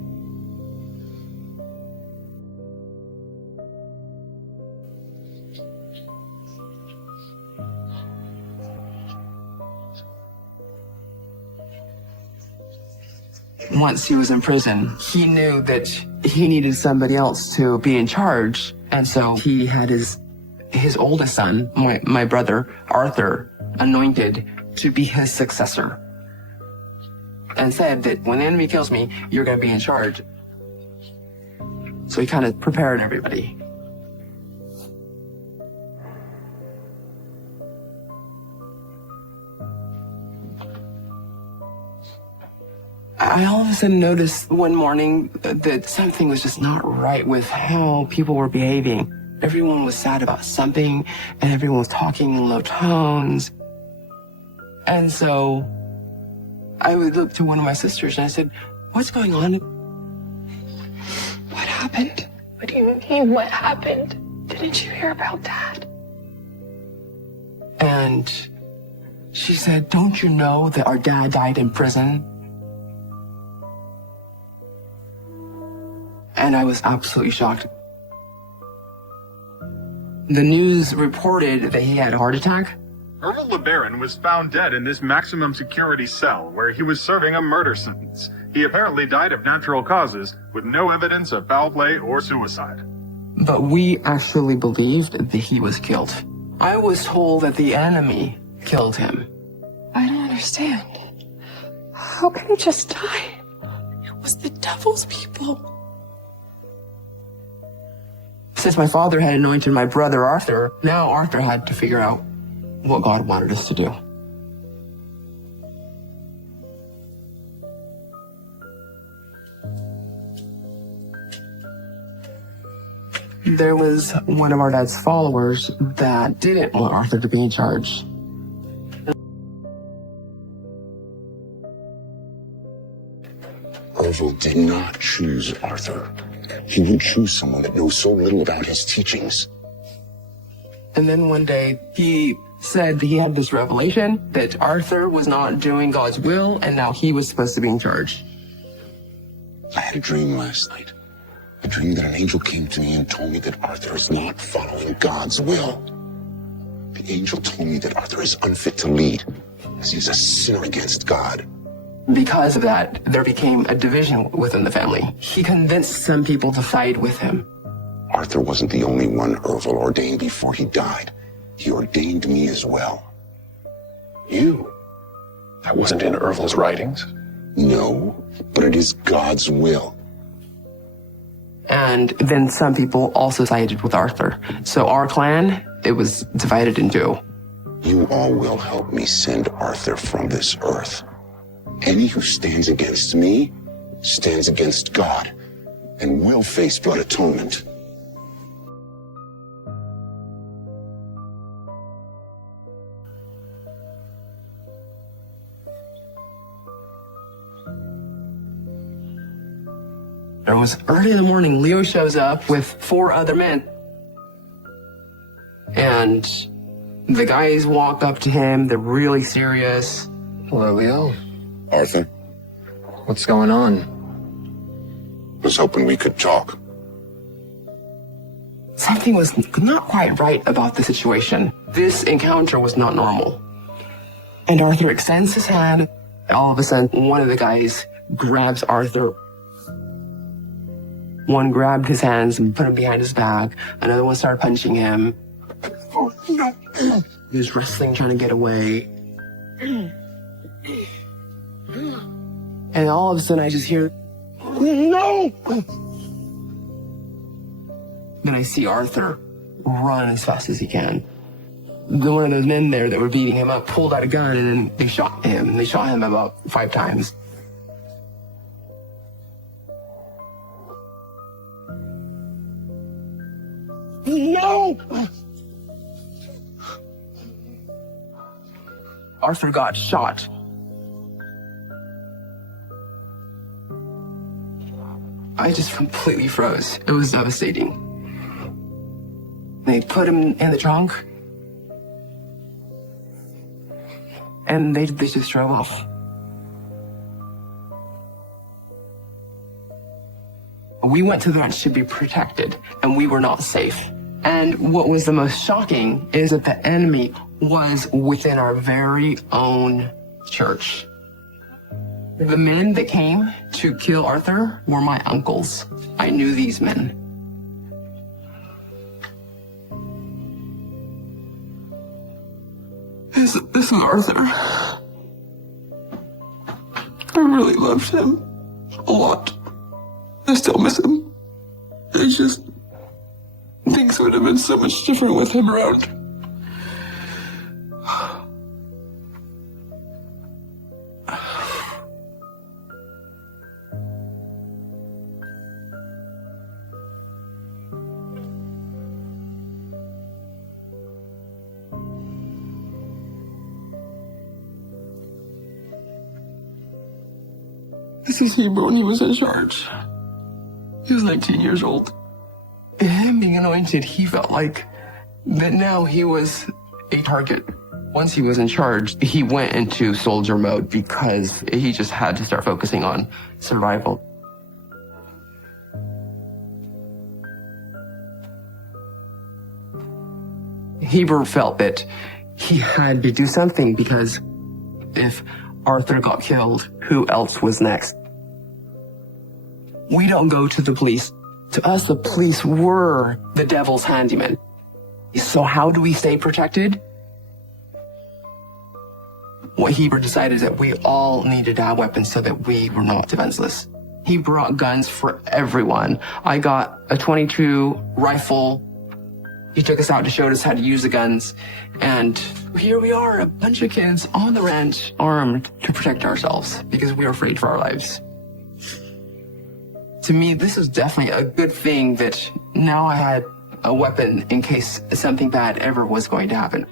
Once he was in prison, he knew that he needed somebody else to be in charge. And so he had his oldest son, my brother, Arthur, anointed to be his successor. And said that when the enemy kills me, you're going to be in charge. So he kind of prepared everybody. I all of a sudden noticed one morning that something was just not right with how people were behaving. Everyone was sad about something, and everyone was talking in low tones. And so I would look to one of my sisters and I said, what's going on? What happened? What do you mean, what happened? Didn't you hear about Dad? And she said, don't you know that our dad died in prison? And I was absolutely shocked. The news reported that he had a heart attack. Errol LeBaron was found dead in this maximum security cell where he was serving a murder sentence. He apparently died of natural causes with no evidence of foul play or suicide. But we actually believed that he was killed. I was told that the enemy killed him. I don't understand. How can he just die? It was the devil's people. Since my father had anointed my brother Arthur, now Arthur had to figure out what God wanted us to do. There was one of our dad's followers that didn't want Arthur to be in charge. Ervil did not choose Arthur. He would choose someone that knows so little about his teachings. And then one day, he said that he had this revelation that Arthur was not doing God's will, and now he was supposed to be in charge. I had a dream last night. A dream that an angel came to me and told me that Arthur is not following God's will. The angel told me that Arthur is unfit to lead, as he's a sinner against God. Because of that, there became a division within the family. He convinced some people to side with him. Arthur wasn't the only one Ervil ordained before he died. He ordained me as well. You? That wasn't in Ervil's writings? No, but it is God's will. And then some people also sided with Arthur. So our clan, it was divided in two. You all will help me send Arthur from this earth. Any who stands against me stands against God and will face blood atonement. It was early in the morning. Leo shows up with 4 other men. And the guys walk up to him. They're really serious. Hello, Leo. Arthur, What's going on? was hoping we could talk. Something was not quite right about the situation. This encounter was not normal. And Arthur extends his hand. All of a sudden, one of the guys grabs Arthur. One grabbed his hands and put him behind his back. Another one started punching him. He was wrestling, trying to get away. And all of a sudden, I just hear, "No!" Then I see Arthur run as fast as he can. One of those men there that were beating him up pulled out a gun, and then they shot him. They shot him about 5 times. No! Arthur got shot. I just completely froze. It was devastating. They put him in the trunk. And they just drove off. We went to the ranch to be protected, and we were not safe. And what was the most shocking is that the enemy was within our very own church. The men that came to kill Arthur were my uncles. I knew these men. This is Arthur. I really loved him a lot. I still miss him. I just things would have been so much different with him around. This is Hebrew when he was in charge. He was 19 years old. Him being anointed, he felt like that now he was a target. Once he was in charge, he went into soldier mode because he just had to start focusing on survival. Heber felt that he had to do something because if Arthur got killed, who else was next? We don't go to the police. To us, the police were the devil's handyman. So how do we stay protected? What Heber decided is that we all needed to have weapons so that we were not defenseless. He brought guns for everyone. I got a .22 rifle. He took us out to show us how to use the guns. And here we are, a bunch of kids on the ranch, armed to protect ourselves because we were afraid for our lives. To me, this is definitely a good thing that now I had a weapon in case something bad ever was going to happen.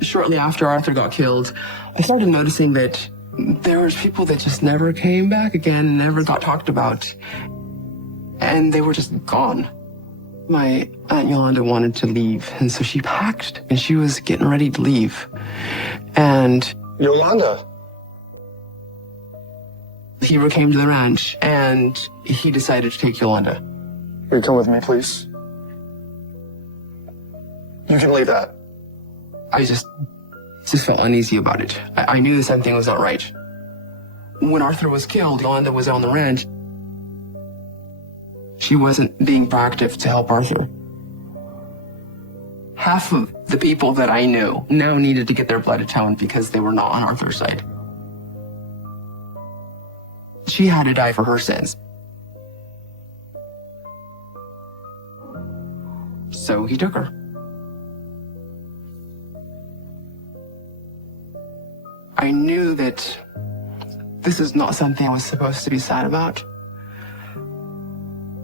Shortly after Arthur got killed, I started noticing that there was people that just never came back again, never got talked about, and they were just gone. My Aunt Yolanda wanted to leave, and so she packed, and she was getting ready to leave. And Yolanda. Heber came to the ranch, and he decided to take Yolanda. Will you come with me, please? You can leave that. I just felt uneasy about it. I knew that something was not right. When Arthur was killed, Yolanda was on the ranch. She wasn't being proactive to help Arthur. Half of the people that I knew now needed to get their blood atoned because they were not on Arthur's side. She had to die for her sins. So he took her. I knew that this is not something I was supposed to be sad about.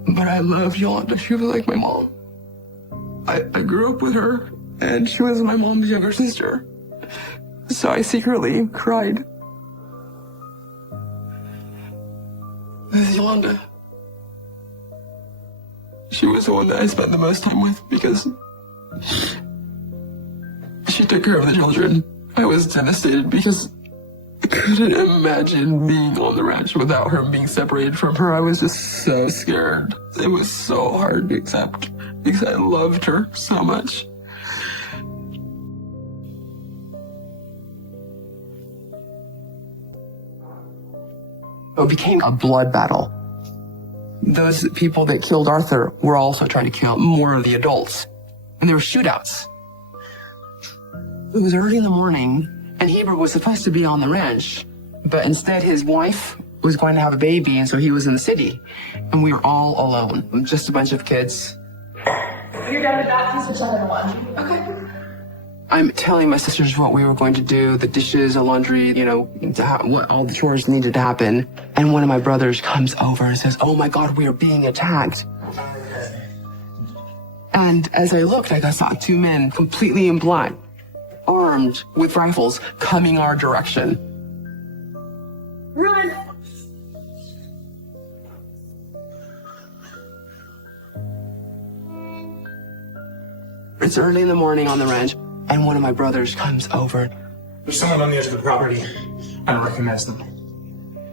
But I loved Yolanda. She was like my mom. I grew up with her, and she was my mom's younger sister. So I secretly cried. With Yolanda. She was the one that I spent the most time with because she took care of the children. I was devastated because I couldn't imagine being on the ranch without her, being separated from her. I was just so scared. It was so hard to accept because I loved her so much. It became a blood battle. Those people that killed Arthur were also trying to kill more of the adults. And there were shootouts. It was early in the morning, and Heber was supposed to be on the ranch, but instead his wife was going to have a baby, and so he was in the city. And we were all alone, just a bunch of kids. You're done with that piece of stuff in the laundry. Okay. I'm telling my sisters what we were going to do, the dishes, the laundry, what all the chores needed to happen. And one of my brothers comes over and says, "Oh my God, we are being attacked." And as I looked, I saw two men completely in black, armed with rifles, coming our direction. Run! It's early in the morning on the ranch, and one of my brothers comes over. There's someone on the edge of the property. I don't recognize them.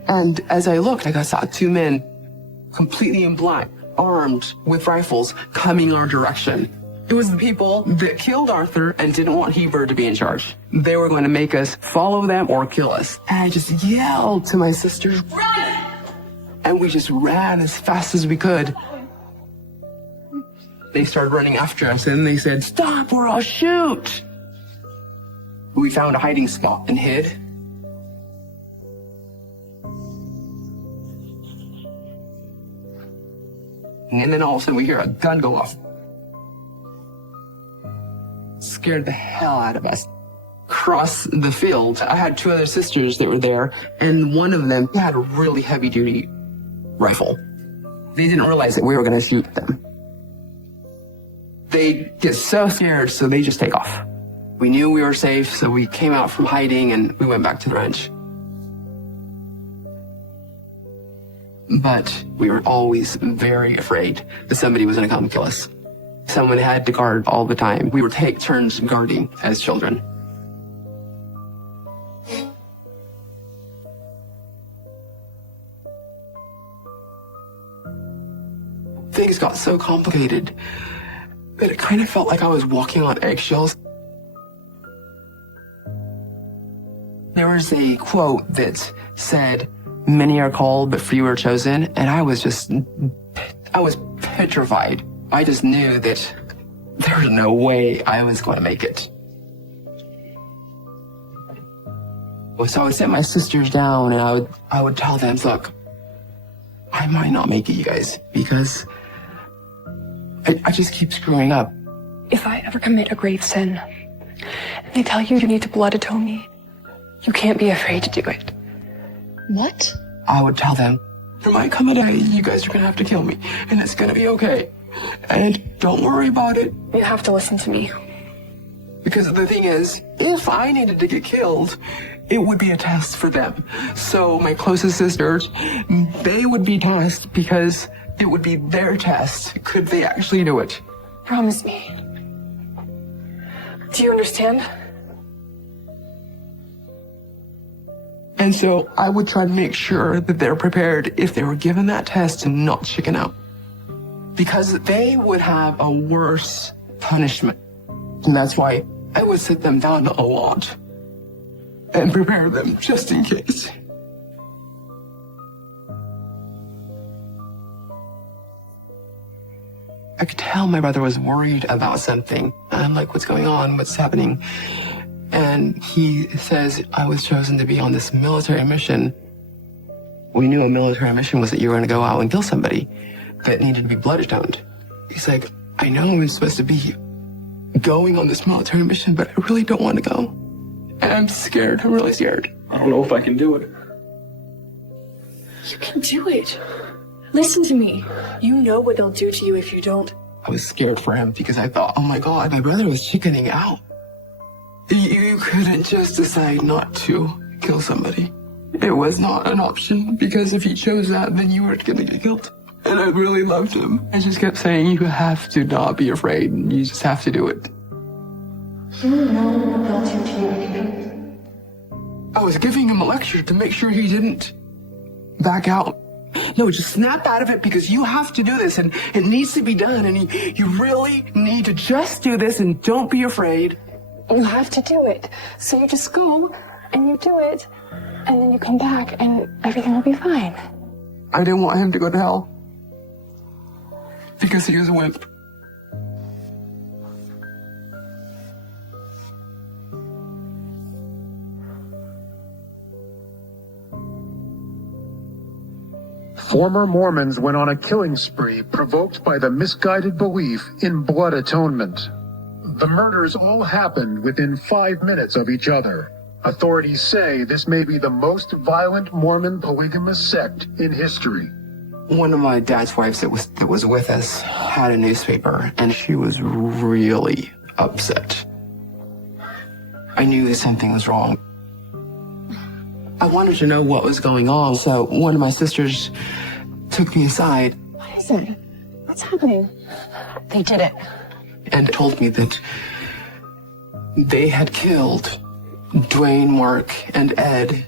And as I looked, I saw two men completely in black, armed with rifles, coming our direction. It was the people that killed Arthur and didn't want Heber to be in charge. They were going to make us follow them or kill us. And I just yelled to my sisters, "Run!" And we just ran as fast as we could. They started running after us, and they said, "Stop or I'll shoot." We found a hiding spot and hid. And then all of a sudden we hear a gun go off. Scared the hell out of us. Across the field, I had two other sisters that were there, and one of them had a really heavy-duty rifle. They didn't realize that we were going to shoot them. They get so scared, so they just take off. We knew we were safe, so we came out from hiding and we went back to the ranch. But we were always very afraid that somebody was going to come and kill us. Someone had to guard all the time. We would take turns guarding as children. Things got so complicated that it kind of felt like I was walking on eggshells. There was a quote that said, "Many are called, but few are chosen." And I was petrified. I just knew that there was no way I was going to make it. So I would sit my sisters down and I would tell them, "Look, I might not make it, you guys, because I just keep screwing up. If I ever commit a grave sin, and they tell you you need to blood atone me, you can't be afraid to do it. What? I would tell them, there might come a day you guys are gonna have to kill me, and it's gonna be okay. And don't worry about it. You have to listen to me. Because the thing is, if I needed to get killed, it would be a test for them. So my closest sisters, they would be tested because it would be their test. Could they actually do it? Promise me. Do you understand? And so I would try to make sure that they're prepared if they were given that test to not chicken out. Because they would have a worse punishment. And that's why I would sit them down a lot and prepare them just in case. I could tell my brother was worried about something. And I'm like, what's going on? What's happening? And he says, I was chosen to be on this military mission. We knew a military mission was that you were going to go out and kill somebody that needed to be blood atoned. He's like, I know I'm supposed to be going on this military mission, but I really don't want to go. And I'm scared. I'm really scared. I don't know if I can do it. You can do it. Listen to me. You know what they'll do to you if you don't. I was scared for him because I thought, oh my God, my brother was chickening out. You couldn't just decide not to kill somebody. It was not an option because if he chose that, then you were going to get killed. And I really loved him. I just kept saying, you have to not be afraid. You just have to do it. You know what they'll do to you if you don't. I was giving him a lecture to make sure he didn't back out. No, just snap out of it because you have to do this and it needs to be done. And you really need to just do this and don't be afraid. You have to do it. So you just go and you do it. And then you come back and everything will be fine. I didn't want him to go to hell because he was a wimp. Former Mormons went on a killing spree provoked by the misguided belief in blood atonement. The murders all happened within 5 minutes of each other. Authorities say this may be the most violent Mormon polygamous sect in history. One of my dad's wives that was with us had a newspaper, and she was really upset. I knew that something was wrong. I wanted to know what was going on, so one of my sisters took me aside. What is it? What's happening? They did it. And told me that they had killed Dwayne, Mark, and Ed.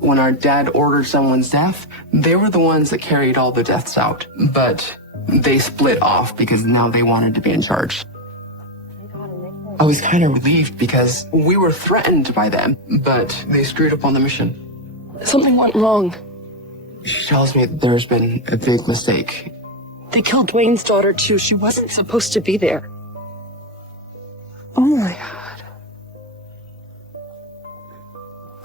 When our dad ordered someone's death, they were the ones that carried all the deaths out. But they split off because now they wanted to be in charge. I was kind of relieved because we were threatened by them, but they screwed up on the mission. Something went wrong. She tells me that there's been a big mistake. They killed Dwayne's daughter, too. She wasn't supposed to be there. Oh my God.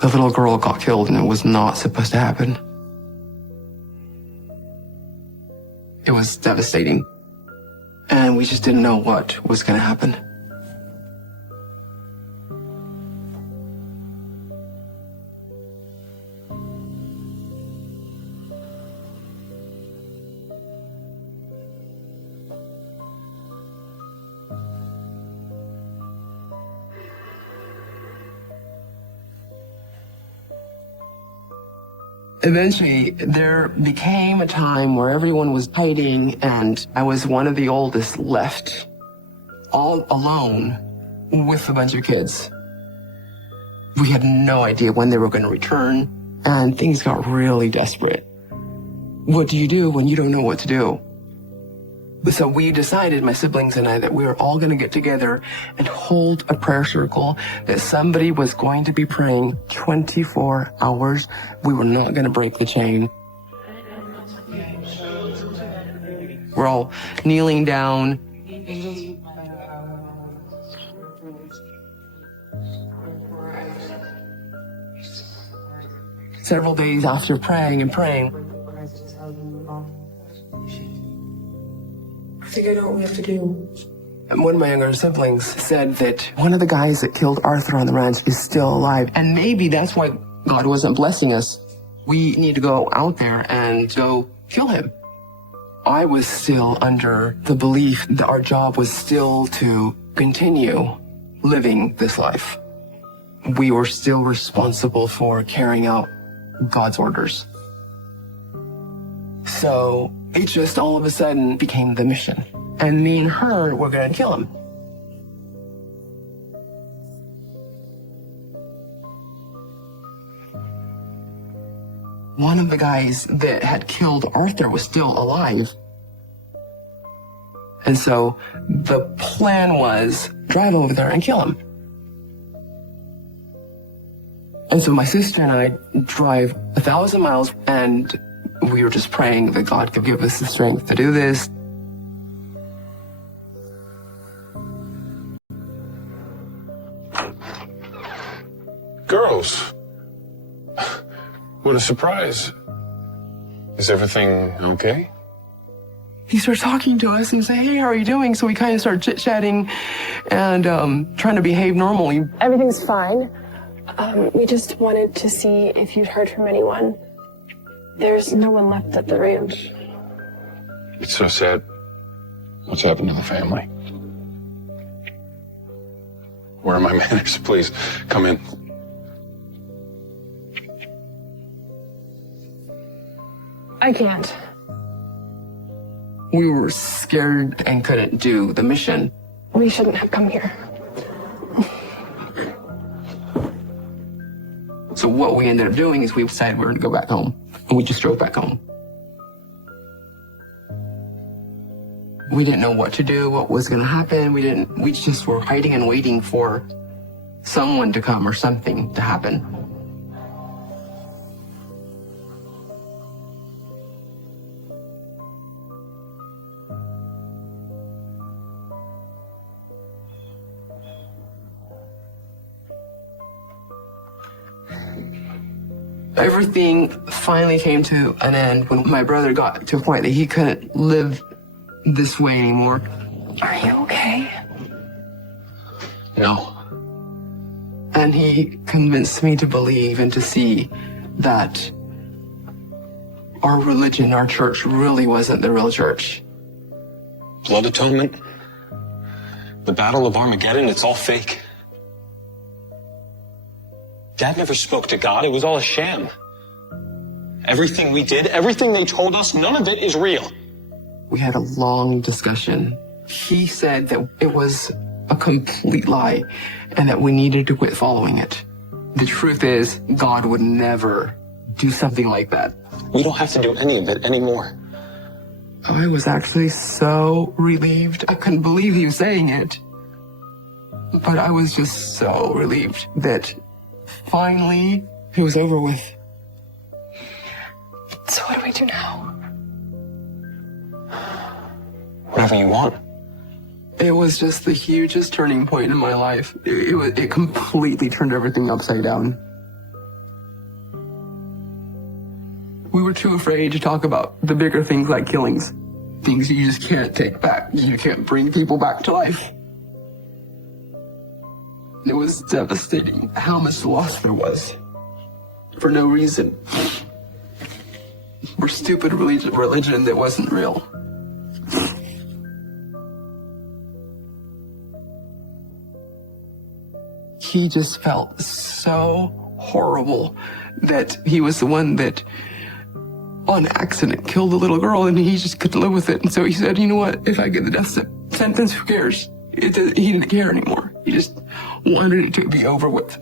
The little girl got killed and it was not supposed to happen. It was devastating. And we just didn't know what was going to happen. Eventually, there became a time where everyone was hiding, and I was one of the oldest left, all alone with a bunch of kids. We had no idea when they were going to return, and things got really desperate. What do you do when you don't know what to do? So we decided, my siblings and I, that we were all going to get together and hold a prayer circle, that somebody was going to be praying 24 hours. We were not going to break the chain. We're all kneeling down. Several days after praying and praying, think I know what we have to do. And one of my younger siblings said that one of the guys that killed Arthur on the ranch is still alive. And maybe that's why God wasn't blessing us. We need to go out there and go kill him. I was still under the belief that our job was still to continue living this life. We were still responsible for carrying out God's orders. So it just all of a sudden became the mission. And me and her were going to kill him. One of the guys that had killed Arthur was still alive. And so the plan was drive over there and kill him. And so my sister and I drive 1,000 miles, and we were just praying that God could give us the strength to do this. Girls, what a surprise. Is everything okay? He starts talking to us and say, hey, how are you doing? So we kind of start chit-chatting and trying to behave normally. Everything's fine. We just wanted to see if you'd heard from anyone. There's no one left at the ranch. It's so sad. What's happened to the family? Where are my manners? Please, come in. I can't. We were scared and couldn't do the mission. We shouldn't have come here. So what we ended up doing is we decided we were going to go back home. And we just drove back home. We didn't know what to do, what was going to happen. We just were hiding and waiting for someone to come or something to happen. Everything finally came to an end when my brother got to a point that he couldn't live this way anymore. Are you okay? No. And he convinced me to believe and to see that our religion, our church, really wasn't the real church. Blood atonement, the Battle of Armageddon, it's all fake. Dad never spoke to God. It was all a sham. Everything we did, everything they told us, none of it is real. We had a long discussion. He said that it was a complete lie and that we needed to quit following it. The truth is, God would never do something like that. We don't have to do any of it anymore. I was actually so relieved. I couldn't believe he was saying it. But I was just so relieved that finally it was over with. So what do we do now? Whatever you want. It was just the hugest turning point in my life. It completely turned everything upside down. We were too afraid to talk about the bigger things like killings. Things you just can't take back. You can't bring people back to life. It was devastating how much loss there was. For no reason. For stupid religion that wasn't real. He just felt so horrible that he was the one that on accident killed a little girl and he just couldn't live with it. And so he said, you know what, if I get the death sentence, who cares? He didn't care anymore. He just wanted it to be over with.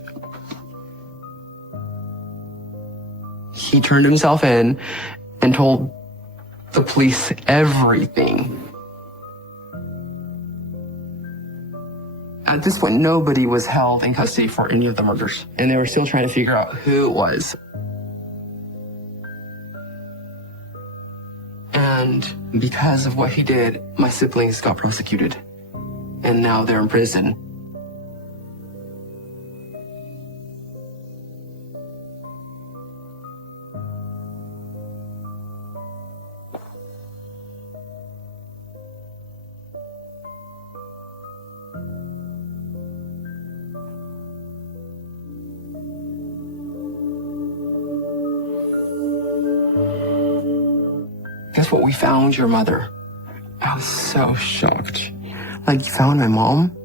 He turned himself in and told the police everything. At this point, nobody was held in custody for any of the murders, and they were still trying to figure out who it was. And because of what he did, my siblings got prosecuted, and now they're in prison. guess what? We found your mother. I was so shocked. Like, you found my mom?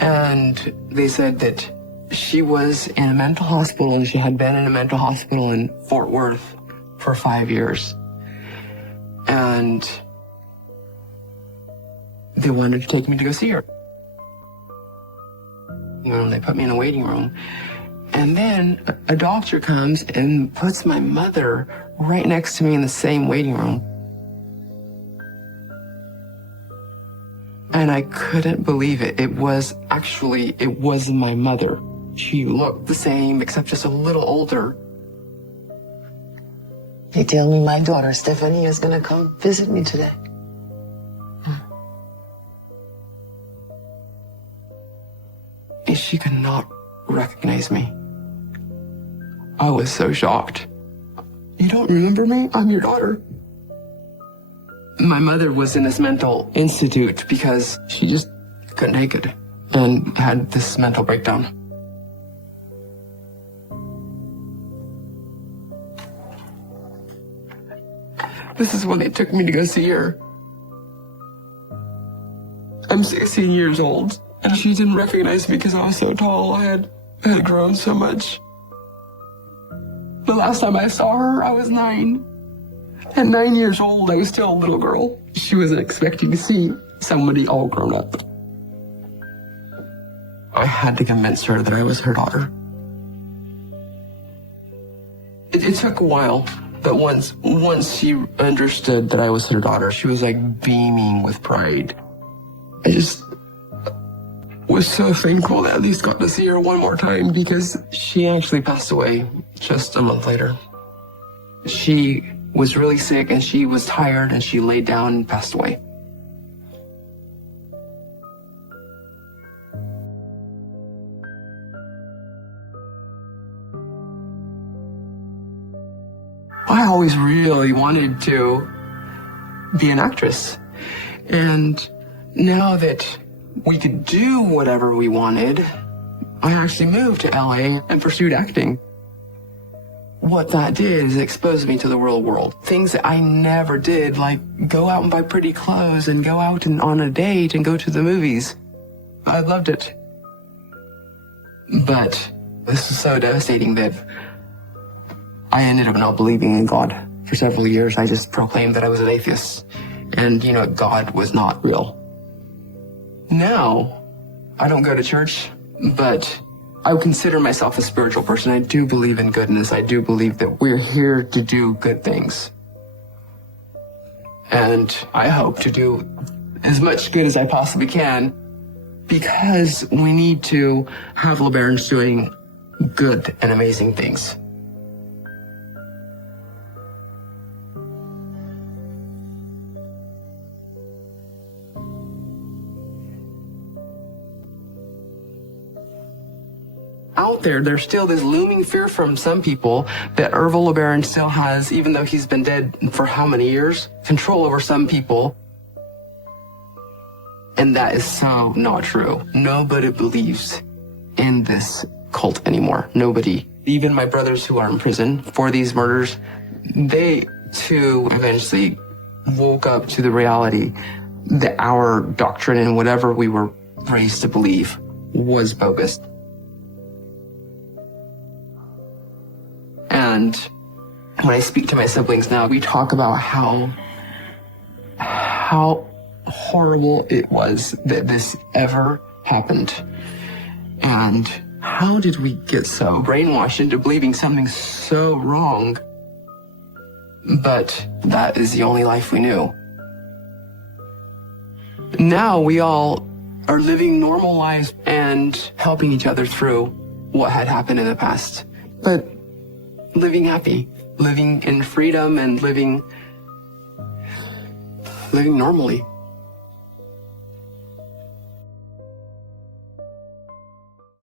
And they said that she was in a mental hospital, and she had been in a mental hospital in Fort Worth for 5 years. And they wanted to take me to go see her. You know, they put me in a waiting room. And then a doctor comes and puts my mother right next to me in the same waiting room. And I couldn't believe it. It was my mother. She looked the same, except just a little older. They tell me my daughter, Stephanie, is going to come visit me today. And she could not recognize me. I was so shocked. You don't remember me? I'm your daughter. My mother was in this mental institute because she just couldn't take it and had this mental breakdown. This is when they took me to go see her. I'm 16 years old, and she didn't recognize me because I was so tall. I had grown so much. The last time I saw her, I was 9. At 9 years old, I was still a little girl. She wasn't expecting to see somebody all grown up. I had to convince her that I was her daughter. It took a while, but once she understood that I was her daughter, she was like beaming with pride. I just was so thankful that I at least got to see her one more time, because she actually passed away just a month later. She was really sick and she was tired and she laid down and passed away. I always really wanted to be an actress. And now that we could do whatever we wanted, I actually moved to LA and pursued acting. What that did is expose me to the real world. Things that I never did, like go out and buy pretty clothes and go out and on a date and go to the movies. I loved it. But this was so devastating that I ended up not believing in God. For several years, I just proclaimed that I was an atheist. And, God was not real. Now, I don't go to church, but I would consider myself a spiritual person. I do believe in goodness. I do believe that we're here to do good things. And I hope to do as much good as I possibly can, because we need to have LeBarons doing good and amazing things. Out there's still this looming fear from some people that Ervil LeBaron still has, even though he's been dead for how many years, control over some people. And that is so not true. Nobody believes in this cult anymore. Nobody. Even my brothers who are in prison for these murders, they too eventually woke up to the reality that our doctrine and whatever we were raised to believe was bogus. And when I speak to my siblings now, we talk about how horrible it was that this ever happened. And how did we get so brainwashed into believing something so wrong? But that is the only life we knew. Now we all are living normal lives and helping each other through what had happened in the past. But living happy, living in freedom, and living normally.